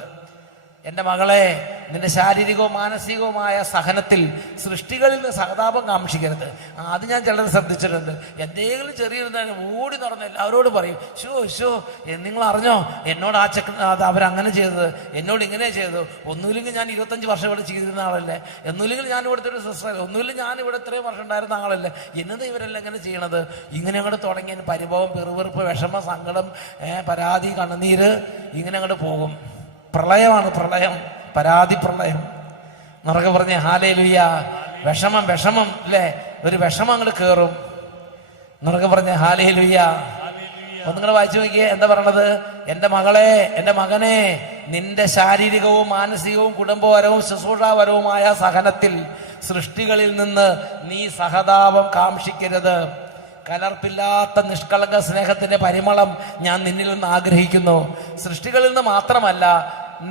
എൻ്റെ മകളെ, നിന്റെ ശാരീരികവും മാനസികവുമായ സഹനത്തിൽ സൃഷ്ടികളിൽ നിന്ന് സഹതാപം കാക്ഷിക്കരുത്. അത് ഞാൻ ചിലർ ശ്രദ്ധിച്ചിട്ടുണ്ട്. എന്തെങ്കിലും ചെറിയൊരു ഓടി നടന്ന് എല്ലാവരോടും പറയും, ഷോ നിങ്ങൾ അറിഞ്ഞോ എന്നോട് ആ അവരങ്ങനെ ചെയ്തത്, എന്നോട് ഇങ്ങനെ ചെയ്തത്. ഒന്നുമില്ലെങ്കിൽ ഞാൻ 25 വർഷം ഇവിടെ ചെയ്തിരുന്ന ആളല്ലേ, ഒന്നുമില്ലെങ്കിൽ ഞാൻ ഇവിടുത്തെ ഒരു സിസ്റ്റർ, ഒന്നുമില്ലെങ്കിൽ ഞാൻ ഇവിടെ ഇത്രയും വർഷം ഉണ്ടായിരുന്ന ആളല്ലേ, എന്നത് ഇവരെല്ലാം ഇങ്ങനെ ചെയ്യണത്. ഇങ്ങനെ അങ്ങോട്ട് തുടങ്ങിയ പരിഭവം, പെറുവെറുപ്പ്, വിഷമം, സങ്കടം, പരാതി, കണ്ണുനീര്, ഇങ്ങനെ അങ്ങോട്ട് പോകും. പ്രളയമാണ് പ്രളയം, പരാതി പ്രളയം. എന്നൊക്കെ പറഞ്ഞ് ഹല്ലേലൂയ. വിഷമം അല്ലേ, ഒരു വിഷമം അങ്ങോട്ട് കയറും. എന്നൊക്കെ പറഞ്ഞ് ഹല്ലേലൂയ. ഒന്നിങ്ങനെ വായിച്ചു നോക്കിയേ, എന്താ പറയണത്? എൻ്റെ മകളെ, എൻ്റെ മകനെ, നിന്റെ ശാരീരികവും മാനസികവും കുടുംബപരവും ശുശ്രൂഷാപരവുമായ സഹനത്തിൽ സൃഷ്ടികളിൽ നിന്ന് നീ സഹതാപം കാക്ഷിക്കരുത്. കലർപ്പില്ലാത്ത നിഷ്കളങ്ക സ്നേഹത്തിന്റെ പരിമളം ഞാൻ നിന്നിൽ നിന്ന് ആഗ്രഹിക്കുന്നു. സൃഷ്ടികളിൽ നിന്ന് മാത്രമല്ല,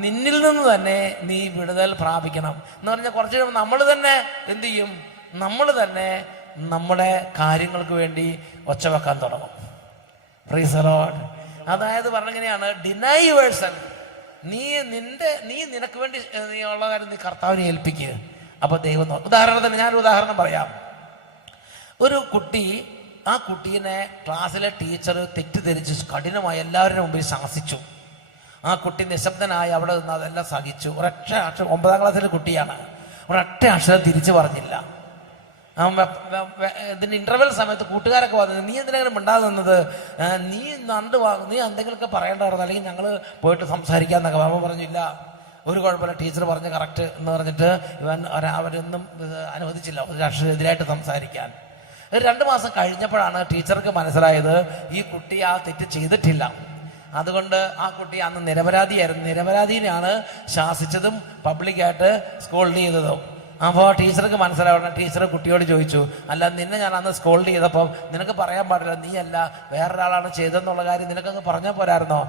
നിന്നിൽ നിന്ന് തന്നെ നീ വിടുതൽ പ്രാപിക്കണം എന്ന് പറഞ്ഞാൽ കുറച്ച് നമ്മൾ തന്നെ എന്ത് ചെയ്യും? നമ്മൾ തന്നെ നമ്മുടെ കാര്യങ്ങൾക്ക് വേണ്ടി ഒച്ചവെക്കാൻ തുടങ്ങും. Praise the Lord. അതായത് പറഞ്ഞെങ്ങനെയാണ്, ഡിനൈ യുവർസെൽഫ്. നീ നിനക്ക് വേണ്ടി നീ ഉള്ള കാര്യം നീ കർത്താവിനെ ഏൽപ്പിക്കുക. അപ്പൊ ദൈവം ഉദാഹരണത്തിന് ഞാനൊരു ഉദാഹരണം പറയാം. ഒരു കുട്ടി, ആ കുട്ടീനെ ക്ലാസ്സിലെ ടീച്ചർ തെറ്റിദ്ധരിച്ച് കഠിനമായി എല്ലാവരുടെ മുമ്പിൽ ശാസിച്ചു. ആ കുട്ടി നിശബ്ദനായി അവിടെ നിന്ന് അതെല്ലാം സഹിച്ചു. ഒരൊറ്റ അക്ഷരം, 9ാം ക്ലാസ്സിലെ കുട്ടിയാണ്, ഒരൊറ്റ അക്ഷരം തിരിച്ചു പറഞ്ഞില്ല. ഇതിന്റെ ഇന്റർവെൽ സമയത്ത് കൂട്ടുകാരൊക്കെ വന്നത്, നീ എന്തിനാണ് മിണ്ടാതെ നിന്നത്, നീ എന്തെങ്കിലുമൊക്കെ പറയേണ്ടതായിരുന്നു, അല്ലെങ്കിൽ ഞങ്ങൾ പോയിട്ട് സംസാരിക്കാന്നൊക്കെ. അവൻ പറഞ്ഞില്ല, ഒരു കുഴപ്പമില്ല, ടീച്ചർ പറഞ്ഞ് കറക്റ്റ് എന്ന് പറഞ്ഞിട്ട് അവരൊന്നും അനുവദിച്ചില്ല ഒരു അക്ഷരം എതിരായിട്ട് സംസാരിക്കാൻ. 2 മാസം കഴിഞ്ഞപ്പോഴാണ് ടീച്ചർക്ക് മനസ്സിലായത് ഈ കുട്ടി ആ തെറ്റ് ചെയ്തിട്ടില്ല. അതുകൊണ്ട് ആ കുട്ടി അന്ന് നിരപരാധിയായിരുന്നു. നിരപരാധീനെയാണ് ശാസിച്ചതും പബ്ലിക്കായിട്ട് സ്കോൾഡ് ചെയ്തതും. അപ്പോൾ ടീച്ചർക്ക് മനസ്സിലാവണം. ടീച്ചർ കുട്ടിയോട് ചോദിച്ചു, അല്ല നിന്നെ ഞാൻ അന്ന് സ്കോൾഡ് ചെയ്തപ്പോൾ നിനക്ക് പറയാൻ പാടില്ല, നീ അല്ല വേറൊരാളാണ് ചെയ്തെന്നുള്ള കാര്യം നിനക്കങ്ങ് പറഞ്ഞാൽ പോരായിരുന്നോ?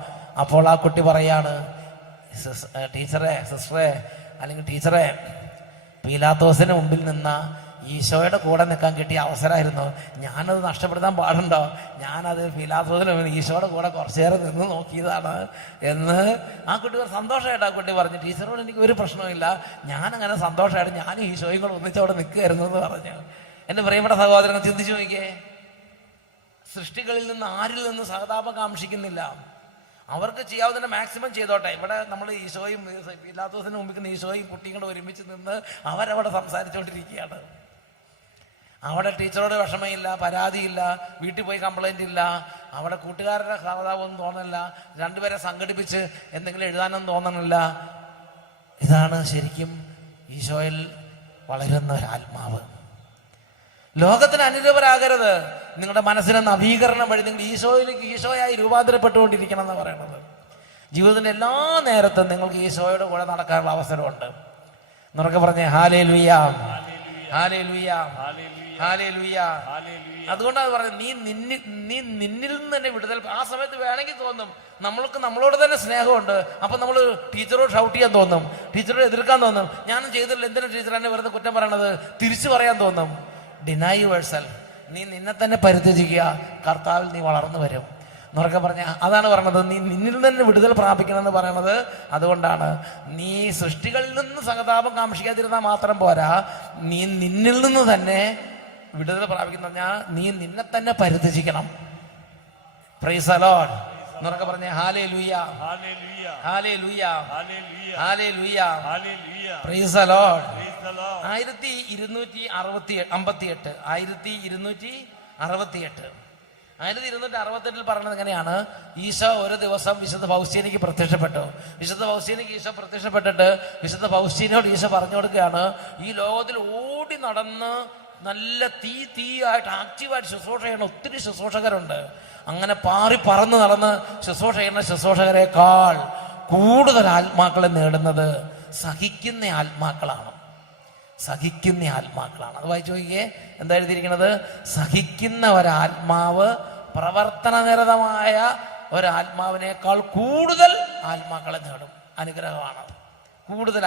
അപ്പോൾ ആ കുട്ടി പറയാണ്, സിസ്റ്ററെ അല്ലെങ്കിൽ ടീച്ചറെ, പീലാത്തോസിന് മുമ്പിൽ നിന്ന ഈശോയുടെ കൂടെ നിൽക്കാൻ കിട്ടിയ അവസരമായിരുന്നു, ഞാനത് നഷ്ടപ്പെടുത്താൻ പാടുണ്ടോ? ഞാനത് പീലാത്തോസിന് ഈശോയുടെ കൂടെ കുറച്ചു നേരം നിന്ന് നോക്കിയതാണ് എന്ന് ആ കുട്ടി സന്തോഷമായിട്ട് ആ കുട്ടി പറഞ്ഞു. ടീച്ചറോട് എനിക്ക് ഒരു പ്രശ്നമില്ല, ഞാനങ്ങനെ സന്തോഷമായിട്ട് ഞാനും ഈശോയും കൂടെ ഒന്നിച്ചവിടെ നിൽക്കുകയായിരുന്നു എന്ന് പറഞ്ഞു. എൻ്റെ പ്രിയപ്പെട്ട സഹോദരങ്ങൾ, ചിന്തിച്ചു നോക്കിയേ, സൃഷ്ടികളിൽ നിന്ന് ആരിൽ നിന്ന് സഹതാപം കാക്ഷിക്കുന്നില്ല. അവർക്ക് ചെയ്യാവുന്നതിന്റെ മാക്സിമം ചെയ്തോട്ടെ. ഇവിടെ നമ്മൾ ഈശോയും പീലാത്തോസിന് മുമ്പിൽ ഈശോയും കുട്ടിയും കൂടെ ഒരുമിച്ച് നിന്ന് അവരവിടെ സംസാരിച്ചുകൊണ്ടിരിക്കുകയാണ്. അവിടെ ടീച്ചറോട് വിഷമമില്ല, പരാതിയില്ല, വീട്ടിൽ പോയി കംപ്ലൈന്റ് ഇല്ല, അവിടെ കൂട്ടുകാരുടെ സഹതാപമൊന്നും തോന്നില്ല, രണ്ടുപേരെ സംഘടിപ്പിച്ച് എന്തെങ്കിലും എഴുതാനൊന്നും തോന്നണില്ല. ഇതാണ് ശരിക്കും ഈശോയിൽ വളരുന്ന ഒരു ആത്മാവ്. ലോകത്തിന് അനുരൂപരാകരുത്. നിങ്ങളുടെ മനസ്സിനെ നവീകരണം വഴി നിങ്ങൾ ഈശോയായി രൂപാന്തരപ്പെട്ടുകൊണ്ടിരിക്കണം എന്ന് പറയുന്നത്. ജീവിതത്തിന്റെ എല്ലാ നേരത്തും നിങ്ങൾക്ക് ഈശോയുടെ കൂടെ നടക്കാനുള്ള അവസരമുണ്ട്. എന്നൊക്കെ പറഞ്ഞേ ഹല്ലേലൂയ, ഹല്ലേലൂയ, ഹല്ലേലൂയ. അതുകൊണ്ടാണ് പറഞ്ഞത്, നീ നിന്നിൽ നിന്ന് തന്നെ വിടുതൽ. ആ സമയത്ത് വേണമെങ്കിൽ തോന്നും നമ്മൾക്ക് നമ്മളോട് തന്നെ സ്നേഹമുണ്ട്, അപ്പൊ നമ്മൾ ടീച്ചറോട് ഷൗട്ട് ചെയ്യാൻ തോന്നും, ടീച്ചറോട് എതിർക്കാൻ തോന്നും. ഞാനും ചെയ്തില്ല, എന്തിനാ ടീച്ചർ എന്നെ വെറുതെ കുറ്റം പറയണത്, തിരിച്ചു പറയാൻ തോന്നും. Deny yourself. നീ നിന്നെ തന്നെ പരിത്യജിക്കുക, കർത്താവിൽ നീ വളർന്നു വരും എന്നൊക്കെ പറഞ്ഞ അതാണ് പറയണത്. നീ നിന്നിൽ തന്നെ വിടുതൽ പ്രാപിക്കണം എന്ന് പറയണത് അതുകൊണ്ടാണ്. നീ സൃഷ്ടികളിൽ നിന്ന് സഹതാപം കാക്ഷിക്കാതിരുന്നാൽ മാത്രം പോരാ, നീ നിന്നിൽ നിന്ന് തന്നെ വിടുതൽ പ്രാപിക്കുന്ന പറഞ്ഞാൽ നീ നിന്നെ തന്നെ പരിത്യജിക്കണം. പ്രൈസ് ദി ലോർഡ് എന്നൊക്കെ പറഞ്ഞ ഹല്ലേലൂയ, ഹല്ലേലൂയ, ഹല്ലേലൂയ, പ്രൈസ് ദി ലോർഡ്. 1258 1268 പറഞ്ഞത് എങ്ങനെയാണ്? ഈശോ ഒരു ദിവസം വിശുദ്ധ ഫൗസ്റ്റീനയ്ക്ക് പ്രത്യക്ഷപ്പെട്ടു. വിശുദ്ധ ഫൗസ്റ്റീനയ്ക്ക് ഈശോ പ്രത്യക്ഷപ്പെട്ടിട്ട് വിശുദ്ധ ഫൗസ്റ്റീനോട് ഈശോ പറഞ്ഞു കൊടുക്കുകയാണ്, ഈ ലോകത്തിൽ ഓടി നടന്ന് നല്ല തീയായിട്ട് ആക്റ്റീവായിട്ട് ശുശ്രൂഷ ചെയ്യുന്ന ഒത്തിരി ശുശ്രൂഷകരുണ്ട്. അങ്ങനെ പറന്ന് നടന്ന് ശുശ്രൂഷ ചെയ്യുന്ന ശുശ്രൂഷകരെക്കാൾ കൂടുതൽ ആത്മാക്കളെ നേടുന്നത് സഹിക്കുന്ന ആത്മാക്കളാണ്. സഹിക്കുന്ന ആത്മാക്കളാണ്. അത് വായിച്ചു നോക്കിയേ, എന്താ എഴുതിയിരിക്കുന്നത്? സഹിക്കുന്ന ഒരാത്മാവ് പ്രവർത്തനനിരതമായ ഒരാത്മാവിനേക്കാൾ കൂടുതൽ ആത്മാക്കളെ നേടും. അനുഗ്രഹമാണ് കൂടുതൽ.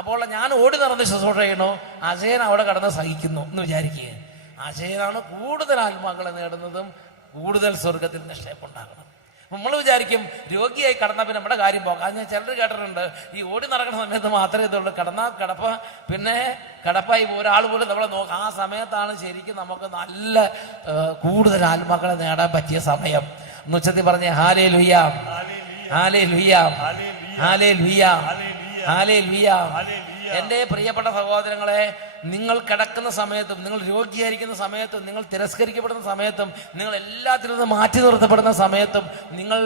അപ്പോൾ ഞാൻ ഓടി നടന്ന് ശുശ്രൂഷ ചെയ്യണു, അജയൻ അവിടെ കടന്ന് സഹിക്കുന്നു എന്ന് വിചാരിക്കുക. അജയനാണ് കൂടുതൽ ആത്മാക്കളെ നേടുന്നതും കൂടുതൽ സ്വർഗത്തിൽ നിക്ഷേപം ഉണ്ടാകണം. നമ്മൾ വിചാരിക്കും രോഗിയായി കടന്നാൽ പിന്നെ നമ്മുടെ കാര്യം പോകാം. അത് ഞാൻ ചിലർ കേട്ടിട്ടുണ്ട്, ഈ ഓടി നടക്കുന്ന സമയത്ത് മാത്രമേ ഇതുള്ളൂ, കിടന്നാൽ പിന്നെ കിടപ്പായി ഒരാൾ പോലും നമ്മളെ നോക്കാം. ആ സമയത്താണ് ശരിക്കും നമുക്ക് നല്ല കൂടുതൽ ആത്മാക്കളെ നേടാൻ പറ്റിയ സമയം. എന്ന് ഉച്ചത്തിൽ പറഞ്ഞേ ഹല്ലേലൂയ, ഹല്ലേലൂയ, ഹല്ലേലൂയ, ഹല്ലേലൂയ. എൻ്റെ പ്രിയപ്പെട്ട സഹോദരങ്ങളെ, നിങ്ങൾ കിടക്കുന്ന സമയത്തും, നിങ്ങൾ രോഗിയായിരിക്കുന്ന സമയത്തും, നിങ്ങൾ തിരസ്കരിക്കപ്പെടുന്ന സമയത്തും, നിങ്ങൾ എല്ലാത്തിൽ നിന്ന് മാറ്റി നിർത്തപ്പെടുന്ന സമയത്തും, നിങ്ങൾ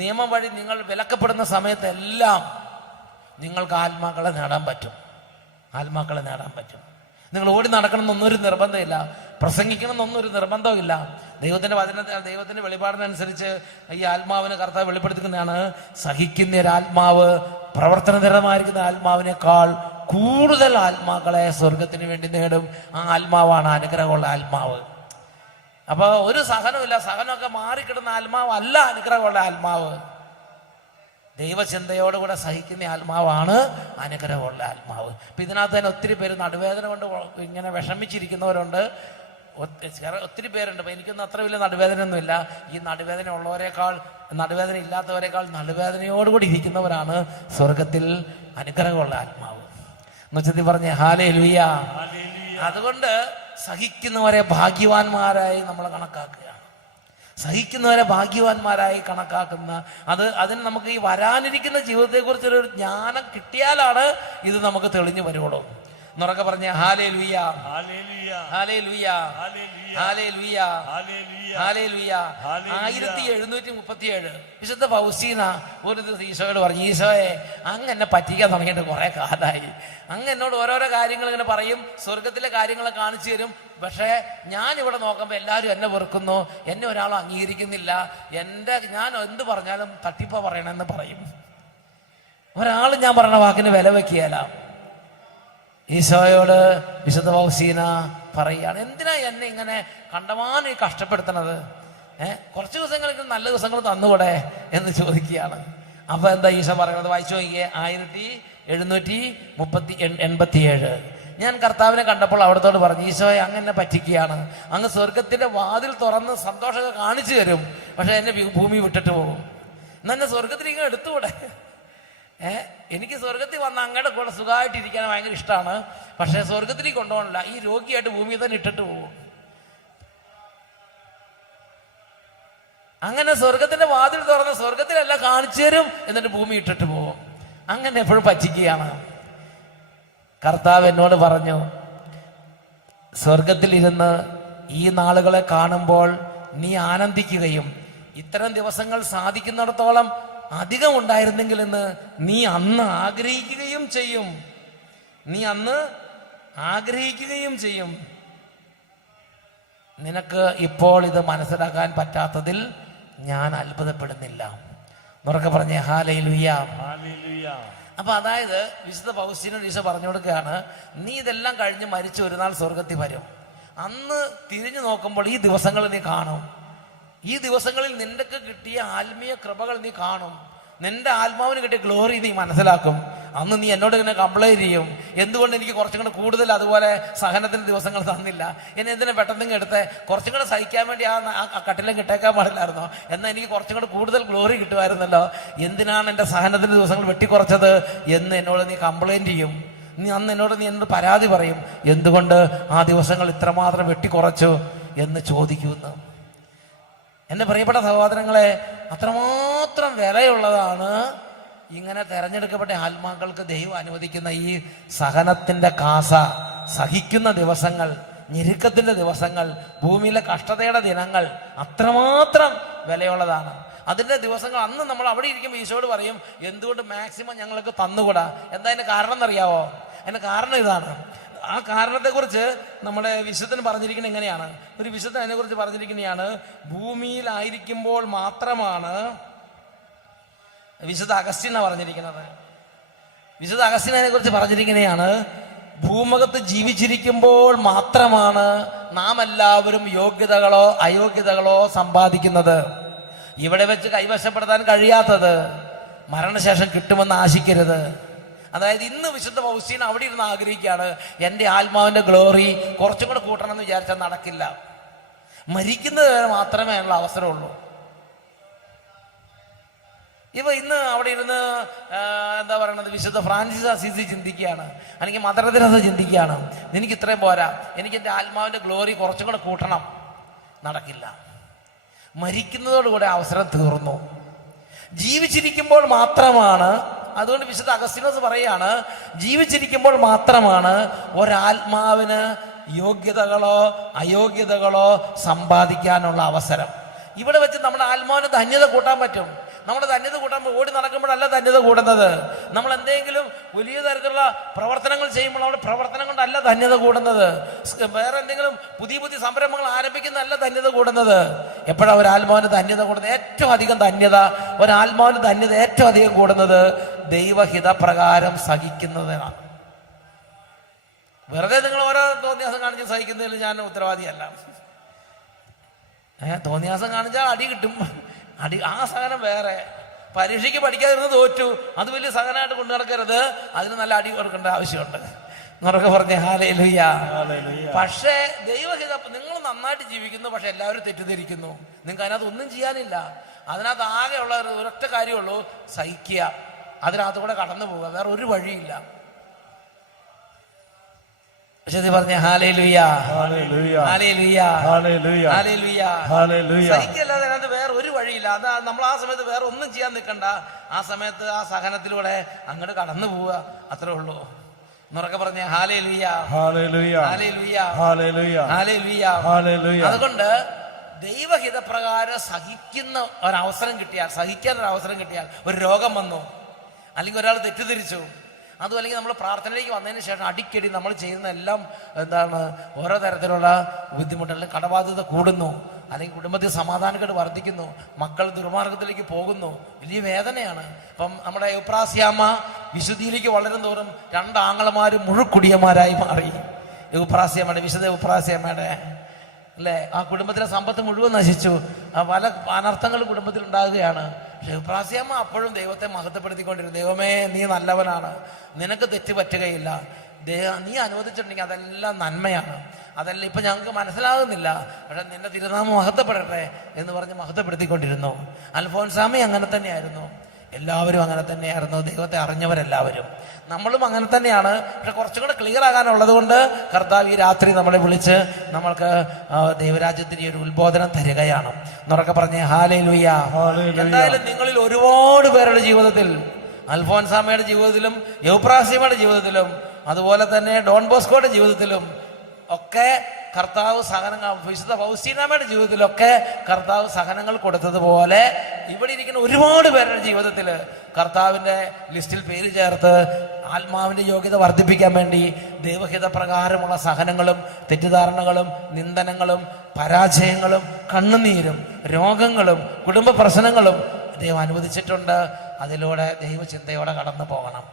നിയമം വഴി നിങ്ങൾ വിലക്കപ്പെടുന്ന സമയത്തെല്ലാം നിങ്ങൾക്ക് ആത്മാക്കളെ നേടാൻ പറ്റും. ആത്മാക്കളെ നേടാൻ പറ്റും. നിങ്ങൾ ഓടി നടക്കണമെന്നൊന്നൊരു നിർബന്ധമില്ല, പ്രസംഗിക്കണമെന്നൊന്നൊരു നിർബന്ധമില്ല. ദൈവത്തിന്റെ വെളിപാടിനനുസരിച്ച് ഈ ആത്മാവിനെ കർത്താവ് വെളിപ്പെടുത്തുന്നതാണ്, സഹിക്കുന്ന ഒരാത്മാവ് പ്രവർത്തനനിരതമായിരിക്കുന്ന ആത്മാവിനേക്കാൾ കൂടുതൽ ആത്മാക്കളെ സ്വർഗത്തിന് വേണ്ടി നേടും. ആ ആത്മാവാണ് അനുഗ്രഹമുള്ള ആത്മാവ്. അപ്പൊ ഒരു സഹനമില്ല, സഹനമൊക്കെ മാറിക്കിടുന്ന ആത്മാവല്ല അനുഗ്രഹമുള്ള ആത്മാവ്. ദൈവചിന്തയോടുകൂടെ സഹിക്കുന്ന ആത്മാവാണ് അനുഗ്രഹമുള്ള ആത്മാവ്. അപ്പൊ ഇതിനകത്ത് തന്നെ ഒത്തിരി പേര് നടുവേദന കൊണ്ട് ഇങ്ങനെ വിഷമിച്ചിരിക്കുന്നവരുണ്ട്, ഒത്തിരി പേരുണ്ട്. അപ്പൊ എനിക്കൊന്നും അത്ര വലിയ നടുവേദനയൊന്നുമില്ല. ഈ നടുവേദന ഉള്ളവരെക്കാൾ, നടുവേദന ഇല്ലാത്തവരെക്കാൾ നടുവേദനയോടുകൂടി ഇരിക്കുന്നവരാണ് സ്വർഗത്തിൽ അനുഗ്രഹമുള്ള ആത്മാവ്. എന്നുവെച്ചതി പറഞ്ഞേ ഹല്ലേലൂയ. അതുകൊണ്ട് സഹിക്കുന്നവരെ ഭാഗ്യവാന്മാരായി നമ്മൾ കണക്കാക്കുകയാണ്. സഹിക്കുന്നവരെ ഭാഗ്യവാന്മാരായി കണക്കാക്കുന്ന അതിന് നമുക്ക് ഈ വരാനിരിക്കുന്ന ജീവിതത്തെക്കുറിച്ചൊരു ജ്ഞാനം കിട്ടിയാലാണ് ഇത് നമുക്ക് തെളിഞ്ഞു വരുള്ളൂ. എന്നുറക്കെ പറഞ്ഞ ഹല്ലേലൂയ, ഹല്ലേലൂയ, ഹല്ലേലൂയ, ഹല്ലേലൂയ. 1737 വിശുദ്ധ ഫൗസീന ഒരു ദിവസം ഈശോയോട് പറഞ്ഞു, ഈശോയെ അങ്ങ് എന്നെ പറ്റിക്കാൻ തുടങ്ങിയിട്ട് കുറെ കാലമായി. അങ്ങ് എന്നോട് ഓരോരോ കാര്യങ്ങൾ ഇങ്ങനെ പറയും, സ്വർഗത്തിലെ കാര്യങ്ങൾ കാണിച്ചു തരും. പക്ഷേ ഞാൻ ഇവിടെ നോക്കുമ്പോൾ എല്ലാവരും എന്നെ വെറുക്കുന്നു, എന്നെ ഒരാളും അംഗീകരിക്കുന്നില്ല, ഞാൻ എന്ത് പറഞ്ഞാലും തട്ടിപ്പ പറയണമെന്ന് പറയും. ഒരാളും ഞാൻ പറഞ്ഞ വാക്കിന് വില വെക്കുകയല്ല. ഈശോയോട് വിശുദ്ധ ഫൗസീന പറയുകയാണ്, എന്തിനാ എന്നെ ഇങ്ങനെ കണ്ടമാനം ഈ കഷ്ടപ്പെടുത്തണത്? കുറച്ച് ദിവസങ്ങൾക്ക് നല്ല ദിവസങ്ങൾ തന്നുകൂടെ എന്ന് ചോദിക്കുകയാണ്. അപ്പൊ എന്താ ഈശോ പറയുന്നത്? വായിച്ചു നോക്കിയേ, 1787. ഞാൻ കർത്താവിനെ കണ്ടപ്പോൾ അവിടത്തോട് പറഞ്ഞു, ഈശോയെ അങ്ങനെ പറ്റിക്കുകയാണ്, അങ്ങ് സ്വർഗത്തിന്റെ വാതിൽ തുറന്ന് സന്തോഷമൊക്കെ കാണിച്ചു തരും, പക്ഷെ എന്നെ ഭൂമി വിട്ടിട്ട് പോകും. എന്നെ സ്വർഗത്തിൽ ഇങ്ങനെ എടുത്തുകൂടെ? എനിക്ക് സ്വർഗത്തിൽ വന്ന അങ്ങയുടെ കൂടെ സുഖമായിട്ടിരിക്കാൻ ഭയങ്കര ഇഷ്ടമാണ്, പക്ഷെ സ്വർഗത്തിലേക്ക് കൊണ്ടുപോകണില്ല, ഈ രോഗിയായിട്ട് ഭൂമിയിൽ തന്നെ ഇട്ടിട്ട് പോകും. അങ്ങനെ സ്വർഗത്തിന്റെ വാതിൽ തുറന്ന് സ്വർഗത്തിലെല്ലാം കാണിച്ചു തരും, എന്നിട്ട് ഭൂമി ഇട്ടിട്ട് പോകും. അങ്ങനെ എപ്പോഴും പറ്റിക്കുകയാണ്. കർത്താവ് എന്നോട് പറഞ്ഞു, സ്വർഗത്തിലിരുന്ന് ഈ നാളുകളെ കാണുമ്പോൾ നീ ആനന്ദിക്കുകയും ഇത്തരം ദിവസങ്ങൾ സാധിക്കുന്നിടത്തോളം അധികം ഉണ്ടായിരുന്നെങ്കിൽ എന്ന് നീ അന്ന് ആഗ്രഹിക്കുകയും ചെയ്യും. നീ അന്ന് ആഗ്രഹിക്കുകയും ചെയ്യും. നിനക്ക് ഇപ്പോൾ ഇത് മനസ്സിലാക്കാൻ പറ്റാത്തതിൽ ഞാൻ അത്ഭുതപ്പെടുന്നില്ല. ഉറക്കെ പറഞ്ഞേ ഹല്ലേലൂയ. അപ്പൊ അതായത് വിശുദ്ധ ഫൗസ്റ്റീനോട് ഈശോ പറഞ്ഞു കൊടുക്കുകയാണ്, നീ ഇതെല്ലാം കഴിഞ്ഞ് മരിച്ച് ഒരു നാൾ സ്വർഗത്തിൽ വരും. അന്ന് തിരിഞ്ഞു നോക്കുമ്പോൾ ഈ ദിവസങ്ങൾ നീ കാണും. ഈ ദിവസങ്ങളിൽ നിനക്ക് കിട്ടിയ ആത്മീയ കൃപകൾ നീ കാണും. നിന്റെ ആത്മാവിന് കിട്ടിയ ഗ്ലോറി നീ മനസ്സിലാക്കും. അന്ന് നീ എന്നോട് ഇങ്ങനെ കംപ്ലൈന്റ് ചെയ്യും, എന്തുകൊണ്ട് എനിക്ക് കുറച്ചും കൂടെ കൂടുതൽ അതുപോലെ സഹനത്തിന്റെ ദിവസങ്ങൾ തന്നില്ല, എന്നെ എന്തിനാ പെട്ടെന്ന് എടുത്ത് കുറച്ചും കൂടെ സഹിക്കാൻ വേണ്ടി ആ കട്ടിലും കിട്ടേക്കാൻ പാടില്ലായിരുന്നോ? എന്നാൽ എനിക്ക് കുറച്ചും കൂടെ കൂടുതൽ ഗ്ലോറി കിട്ടുമായിരുന്നല്ലോ, എന്തിനാണ് എൻ്റെ സഹനത്തിന്റെ ദിവസങ്ങൾ വെട്ടിക്കുറച്ചത് എന്ന് എന്നോട് നീ കംപ്ലൈന്റ് ചെയ്യും. നീ എന്നോട് പരാതി പറയും, എന്തുകൊണ്ട് ആ ദിവസങ്ങൾ ഇത്രമാത്രം വെട്ടിക്കുറച്ചു എന്ന് ചോദിക്കുമെന്ന്. എൻ്റെ പ്രിയപ്പെട്ട സഹോദരങ്ങളെ, അത്രമാത്രം വിലയുള്ളതാണ് ഇങ്ങനെ തെരഞ്ഞെടുക്കപ്പെട്ട ആത്മാക്കൾക്ക് ദൈവം അനുവദിക്കുന്ന ഈ സഹനത്തിന്റെ കാസ, സഹിക്കുന്ന ദിവസങ്ങൾ, ഞെരുക്കത്തിന്റെ ദിവസങ്ങൾ, ഭൂമിയിലെ കഷ്ടതയുടെ ദിനങ്ങൾ അത്രമാത്രം വിലയുള്ളതാണ്. അതിൻ്റെ ദിവസങ്ങൾ അന്ന് നമ്മൾ അവിടെ ഇരിക്കുമ്പോൾ ഈശോയോട് പറയും, എന്തുകൊണ്ട് മാക്സിമം ഞങ്ങൾക്ക് തന്നുകൂടാ? എന്താ അതിൻ്റെ കാരണം എന്നറിയാവോ? അതിൻ്റെ കാരണം ഇതാണ്. ആ കാരണത്തെക്കുറിച്ച് നമ്മുടെ വിശുദ്ധൻ പറഞ്ഞിരിക്കുന്നത് എങ്ങനെയാണ്? ഒരു വിശുദ്ധൻ അതിനെക്കുറിച്ച് പറഞ്ഞിരിക്കുന്നതാണ്, ഭൂമിയിലായിരിക്കുമ്പോൾ മാത്രമാണ്. വിശുദ്ധ അഗസ്റ്റിനാ പറഞ്ഞിരിക്കുന്നത്. വിശുദ്ധ അഗസ്റ്റിനെ കുറിച്ച് പറഞ്ഞിരിക്കുന്നതാണ്, ഭൂമുഖത്ത് ജീവിച്ചിരിക്കുമ്പോൾ മാത്രമാണ് നാം എല്ലാവരും യോഗ്യതകളോ അയോഗ്യതകളോ സമ്പാദിക്കുന്നത്. ഇവിടെ വെച്ച് കൈവശപ്പെടുത്താൻ കഴിയാത്തത് മരണശേഷം കിട്ടുമെന്ന് ആശിക്കരുത്. അതായത് ഇന്ന് വിശുദ്ധ ഫൗസ്റ്റീന അവിടെ ഇരുന്ന് ആഗ്രഹിക്കുകയാണ്, എൻ്റെ ആത്മാവിൻ്റെ ഗ്ലോറി കുറച്ചും കൂടെ കൂട്ടണം എന്ന് വിചാരിച്ചാൽ നടക്കില്ല. മരിക്കുന്നത് വരെ മാത്രമേ അതിനുള്ള അവസരമുള്ളൂ. ഇന്ന് അവിടെ ഇരുന്ന് എന്താ പറയണത്, വിശുദ്ധ ഫ്രാൻസിസ് അസീസി ചിന്തിക്കുകയാണ്, അല്ലെങ്കിൽ മദർ തെരേസ ചിന്തിക്കുകയാണ്, എനിക്ക് ഇത്രയും പോരാ, എനിക്ക് എൻ്റെ ആത്മാവിൻ്റെ ഗ്ലോറി കുറച്ചും കൂടെ കൂട്ടണം. നടക്കില്ല. മരിക്കുന്നതോടുകൂടെ അവസരം തീർന്നു. ജീവിച്ചിരിക്കുമ്പോൾ മാത്രമാണ്, അതുകൊണ്ട് വിശുദ്ധ അഗസ്തീനോസ് പറയാണ്, ജീവിച്ചിരിക്കുമ്പോൾ മാത്രമാണ് ഒരാത്മാവിന് യോഗ്യതകളോ അയോഗ്യതകളോ സമ്പാദിക്കാനുള്ള അവസരം. ഇവിടെ വെച്ച് നമ്മുടെ ആത്മാവിന് ധന്യത കൂട്ടാൻ പറ്റും. നമ്മുടെ ധന്യത കൂട്ടാൻ ഓടി നടക്കുമ്പോഴല്ല ധന്യത കൂടുന്നത്. നമ്മൾ എന്തെങ്കിലും വലിയ തരത്തിലുള്ള പ്രവർത്തനങ്ങൾ ചെയ്യുമ്പോൾ നമ്മുടെ പ്രവർത്തനം കൊണ്ടല്ല ധന്യത കൂടുന്നത്. വേറെ എന്തെങ്കിലും പുതിയ പുതിയ സംരംഭങ്ങൾ ആരംഭിക്കുന്നതല്ല ധന്യത കൂടുന്നത്. എപ്പോഴാണ് ഒരാത്മാവിന് ധന്യത കൂടുന്നത്? ഏറ്റവും അധികം ധന്യത ഒരാത്മാവിന് ധന്യത ഏറ്റവും അധികം കൂടുന്നത് ദൈവഹിതപ്രകാരം സഹിക്കുന്നതിനാണ്. വെറുതെ നിങ്ങൾ ഓരോ തോന്നിയാസം കാണിച്ച് സഹിക്കുന്നതിൽ ഞാൻ ഉത്തരവാദിയല്ല. തോന്നിയാസം കാണിച്ചാൽ അടി കിട്ടും. ആ സഹനം വേറെ. പരീക്ഷയ്ക്ക് പഠിക്കാതിരുന്ന് തോറ്റു, അത് വലിയ സഹനമായിട്ട് കൊണ്ടു നടക്കരുത്. അതിന് നല്ല അടി കൊടുക്കേണ്ട ആവശ്യമുണ്ട്. എന്നൊക്കെ പറഞ്ഞേ ഹല്ലേലൂയ. പക്ഷേ ദൈവഹിത, നിങ്ങൾ നന്നായിട്ട് ജീവിക്കുന്നു, പക്ഷെ എല്ലാവരും തെറ്റിദ്ധരിക്കുന്നു. നിങ്ങൾക്ക് അതിനകത്ത് ഒന്നും ചെയ്യാനില്ല. അതിനകത്ത് ആകെയുള്ള ഒരൊറ്റ കാര്യമുള്ളൂ, സഹിക്കുക, അതിനകത്തുകൂടെ കടന്നു പോവുക, വേറെ ഒരു വഴിയില്ല. പറഞ്ഞ ഹല്ലേലൂയ, ഹല്ലേലൂയ, ഹല്ലേലൂയ, ഹല്ലേലൂയ. സഹിക്കല്ലാതെ അതിനകത്ത് വേറെ ഒരു വഴിയില്ല. അതാ നമ്മൾ ആ സമയത്ത് വേറെ ഒന്നും ചെയ്യാൻ നിൽക്കണ്ട. ആ സമയത്ത് ആ സഹനത്തിലൂടെ അങ്ങോട്ട് കടന്നു പോവുക, അത്രേ ഉള്ളൂ. എന്നുറക്കെ പറഞ്ഞ ഹല്ലേലൂയ, ഹല്ലേലൂയ, ഹല്ലേലൂയ, ഹല്ലേലൂയ, ഹല്ലേലൂയ, ഹല്ലേലൂയ. അതുകൊണ്ട് ദൈവഹിതപ്രകാരം സഹിക്കുന്ന ഒരവസരം കിട്ടിയാൽ, സഹിക്കാൻ ഒരു അവസരം കിട്ടിയാൽ, ഒരു രോഗം വന്നു, അല്ലെങ്കിൽ ഒരാൾ തെറ്റിദ്ധരിച്ചു, അതും അല്ലെങ്കിൽ നമ്മൾ പ്രാർത്ഥനയിലേക്ക് വന്നതിന് ശേഷം അടിക്കടി നമ്മൾ ചെയ്യുന്ന എല്ലാം എന്താണ്, ഓരോ തരത്തിലുള്ള ബുദ്ധിമുട്ടുകളും, കടബാധ്യത കൂടുന്നു, അല്ലെങ്കിൽ കുടുംബത്തിൽ സമാധാനക്കേട് വർദ്ധിക്കുന്നു, മക്കൾ ദുർമാർഗത്തിലേക്ക് പോകുന്നു, വലിയ വേദനയാണ്. ഇപ്പം നമ്മുടെ എവുപ്രാസ്യാമ്മ വിശുദ്ധിയിലേക്ക് വളരും തോറും 2 ആങ്ങളമാരും മുഴുക്കുടിയന്മാരായി മാറി. എവുപ്രാസ്യാമ്മയുടെ, വിശുദ്ധ എവുപ്രാസ്യാമ്മയുടെ അല്ലേ, ആ കുടുംബത്തിലെ സമ്പത്ത് മുഴുവൻ നശിച്ചു. പല അനർത്ഥങ്ങൾ കുടുംബത്തിൽ ഉണ്ടാകുകയാണ്. എവുപ്രാസ്യാമ്മ അപ്പോഴും ദൈവത്തെ മഹത്വപ്പെടുത്തിക്കൊണ്ടിരുന്നു. ദൈവമേ, നീ നല്ലവനാണ്, നിനക്ക് തെറ്റ് പറ്റുകയില്ല, നീ അനുവദിച്ചിട്ടുണ്ടെങ്കിൽ അതെല്ലാം നന്മയാണ്, അതെല്ലാം ഇപ്പം ഞങ്ങൾക്ക് മനസ്സിലാകുന്നില്ല, പക്ഷെ നിന്റെ തിരുനാമം മഹത്വപ്പെടട്ടെ എന്ന് പറഞ്ഞ് മഹത്വപ്പെടുത്തിക്കൊണ്ടിരുന്നു. അൽഫോൻസാമി അങ്ങനെ തന്നെയായിരുന്നു. എല്ലാവരും അങ്ങനെ തന്നെയായിരുന്നു, ദൈവത്തെ അറിഞ്ഞവരെല്ലാവരും. നമ്മളും അങ്ങനെ തന്നെയാണ്. പക്ഷെ കുറച്ചും കൂടെ ക്ലിയർ ആകാനുള്ളത് കൊണ്ട് കർത്താവ് ഈ രാത്രി നമ്മളെ വിളിച്ച് നമ്മൾക്ക് ദൈവരാജ്യത്തിന് ഒരു ഉത്ബോധനം തരികയാണ്. എന്നൊക്കെ പറഞ്ഞേ ഹല്ലേലൂയ. എന്തായാലും നിങ്ങളിൽ ഒരുപാട് പേരുടെ ജീവിതത്തിൽ, അൽഫോൻസാമയുടെ ജീവിതത്തിലും എവുപ്രാസ്യാമ്മയുടെ ജീവിതത്തിലും അതുപോലെ തന്നെ ഡോൺ ബോസ്കോയുടെ ജീവിതത്തിലും ഒക്കെ കർത്താവ് സഹനങ്ങൾ, വിശുദ്ധ ഫൗസ്റ്റീനാമ്മയുടെ ജീവിതത്തിലൊക്കെ കർത്താവ് സഹനങ്ങൾ കൊടുത്തതുപോലെ ഇവിടെ ഇരിക്കുന്ന ഒരുപാട് പേരുടെ ജീവിതത്തിൽ കർത്താവിൻ്റെ ലിസ്റ്റിൽ പേര് ചേർത്ത് ആത്മാവിൻ്റെ യോഗ്യത വർദ്ധിപ്പിക്കാൻ വേണ്ടി ദൈവഹിത പ്രകാരമുള്ള സഹനങ്ങളും തെറ്റിദ്ധാരണകളും നിന്ദനങ്ങളും പരാജയങ്ങളും കണ്ണുനീരും രോഗങ്ങളും കുടുംബ പ്രശ്നങ്ങളും ദൈവം അനുവദിച്ചിട്ടുണ്ട്. അതിലൂടെ ദൈവചിന്തയോടെ കടന്നു പോകണം.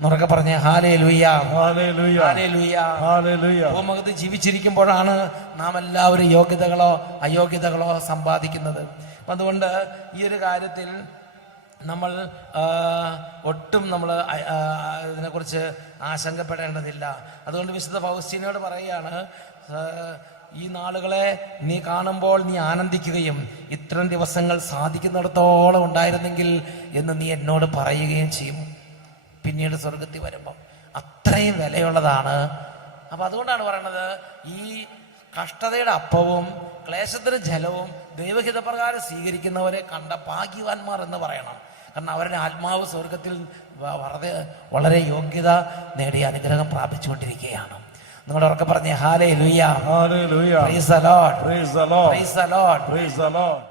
എന്നൊക്കെ പറഞ്ഞേ ഹല്ലേലൂയ, ഹല്ലേലൂയ, ഹല്ലേലൂയ, ഹല്ലേലൂയ. ഭൂമുഖത്ത് ജീവിച്ചിരിക്കുമ്പോഴാണ് നാം എല്ലാവരും യോഗ്യതകളോ അയോഗ്യതകളോ സമ്പാദിക്കുന്നത്. അപ്പം അതുകൊണ്ട് ഈ ഒരു കാര്യത്തിൽ നമ്മൾ ഒട്ടും നമ്മൾ ഇതിനെക്കുറിച്ച് ആശങ്കപ്പെടേണ്ടതില്ല. അതുകൊണ്ട് വിശുദ്ധ ഫൗസ്റ്റീനയോട് പറയുകയാണ്, ഈ നാളുകളെ നീ കാണുമ്പോൾ നീ ആനന്ദിക്കുകയും ഇത്തരം ദിവസങ്ങൾ സാധിക്കുന്നിടത്തോളം ഉണ്ടായിരുന്നെങ്കിൽ എന്ന് നീ എന്നോട് പറയുകയും ചെയ്യും. പിന്നീട് സ്വർഗത്തിൽ വരുമ്പം അത്രയും വിലയുള്ളതാണ്. അപ്പം അതുകൊണ്ടാണ് പറയണത്, ഈ കഷ്ടതയുടെ അപ്പവും ക്ലേശത്തിന് ജലവും ദൈവഹിതപ്രകാരം സ്വീകരിക്കുന്നവരെ കണ്ട ഭാഗ്യവാന്മാർ എന്ന് പറയണം. കാരണം അവരുടെ ആത്മാവ് സ്വർഗത്തിൽ വളരെ യോഗ്യത നേടിയ അനുഗ്രഹം പ്രാപിച്ചുകൊണ്ടിരിക്കുകയാണ്. നിങ്ങളുടെ ഉറക്കെ പറഞ്ഞേ ഹല്ലേലൂയ, hallelujah, praise the Lord, praise the Lord, praise the Lord, praise the Lord.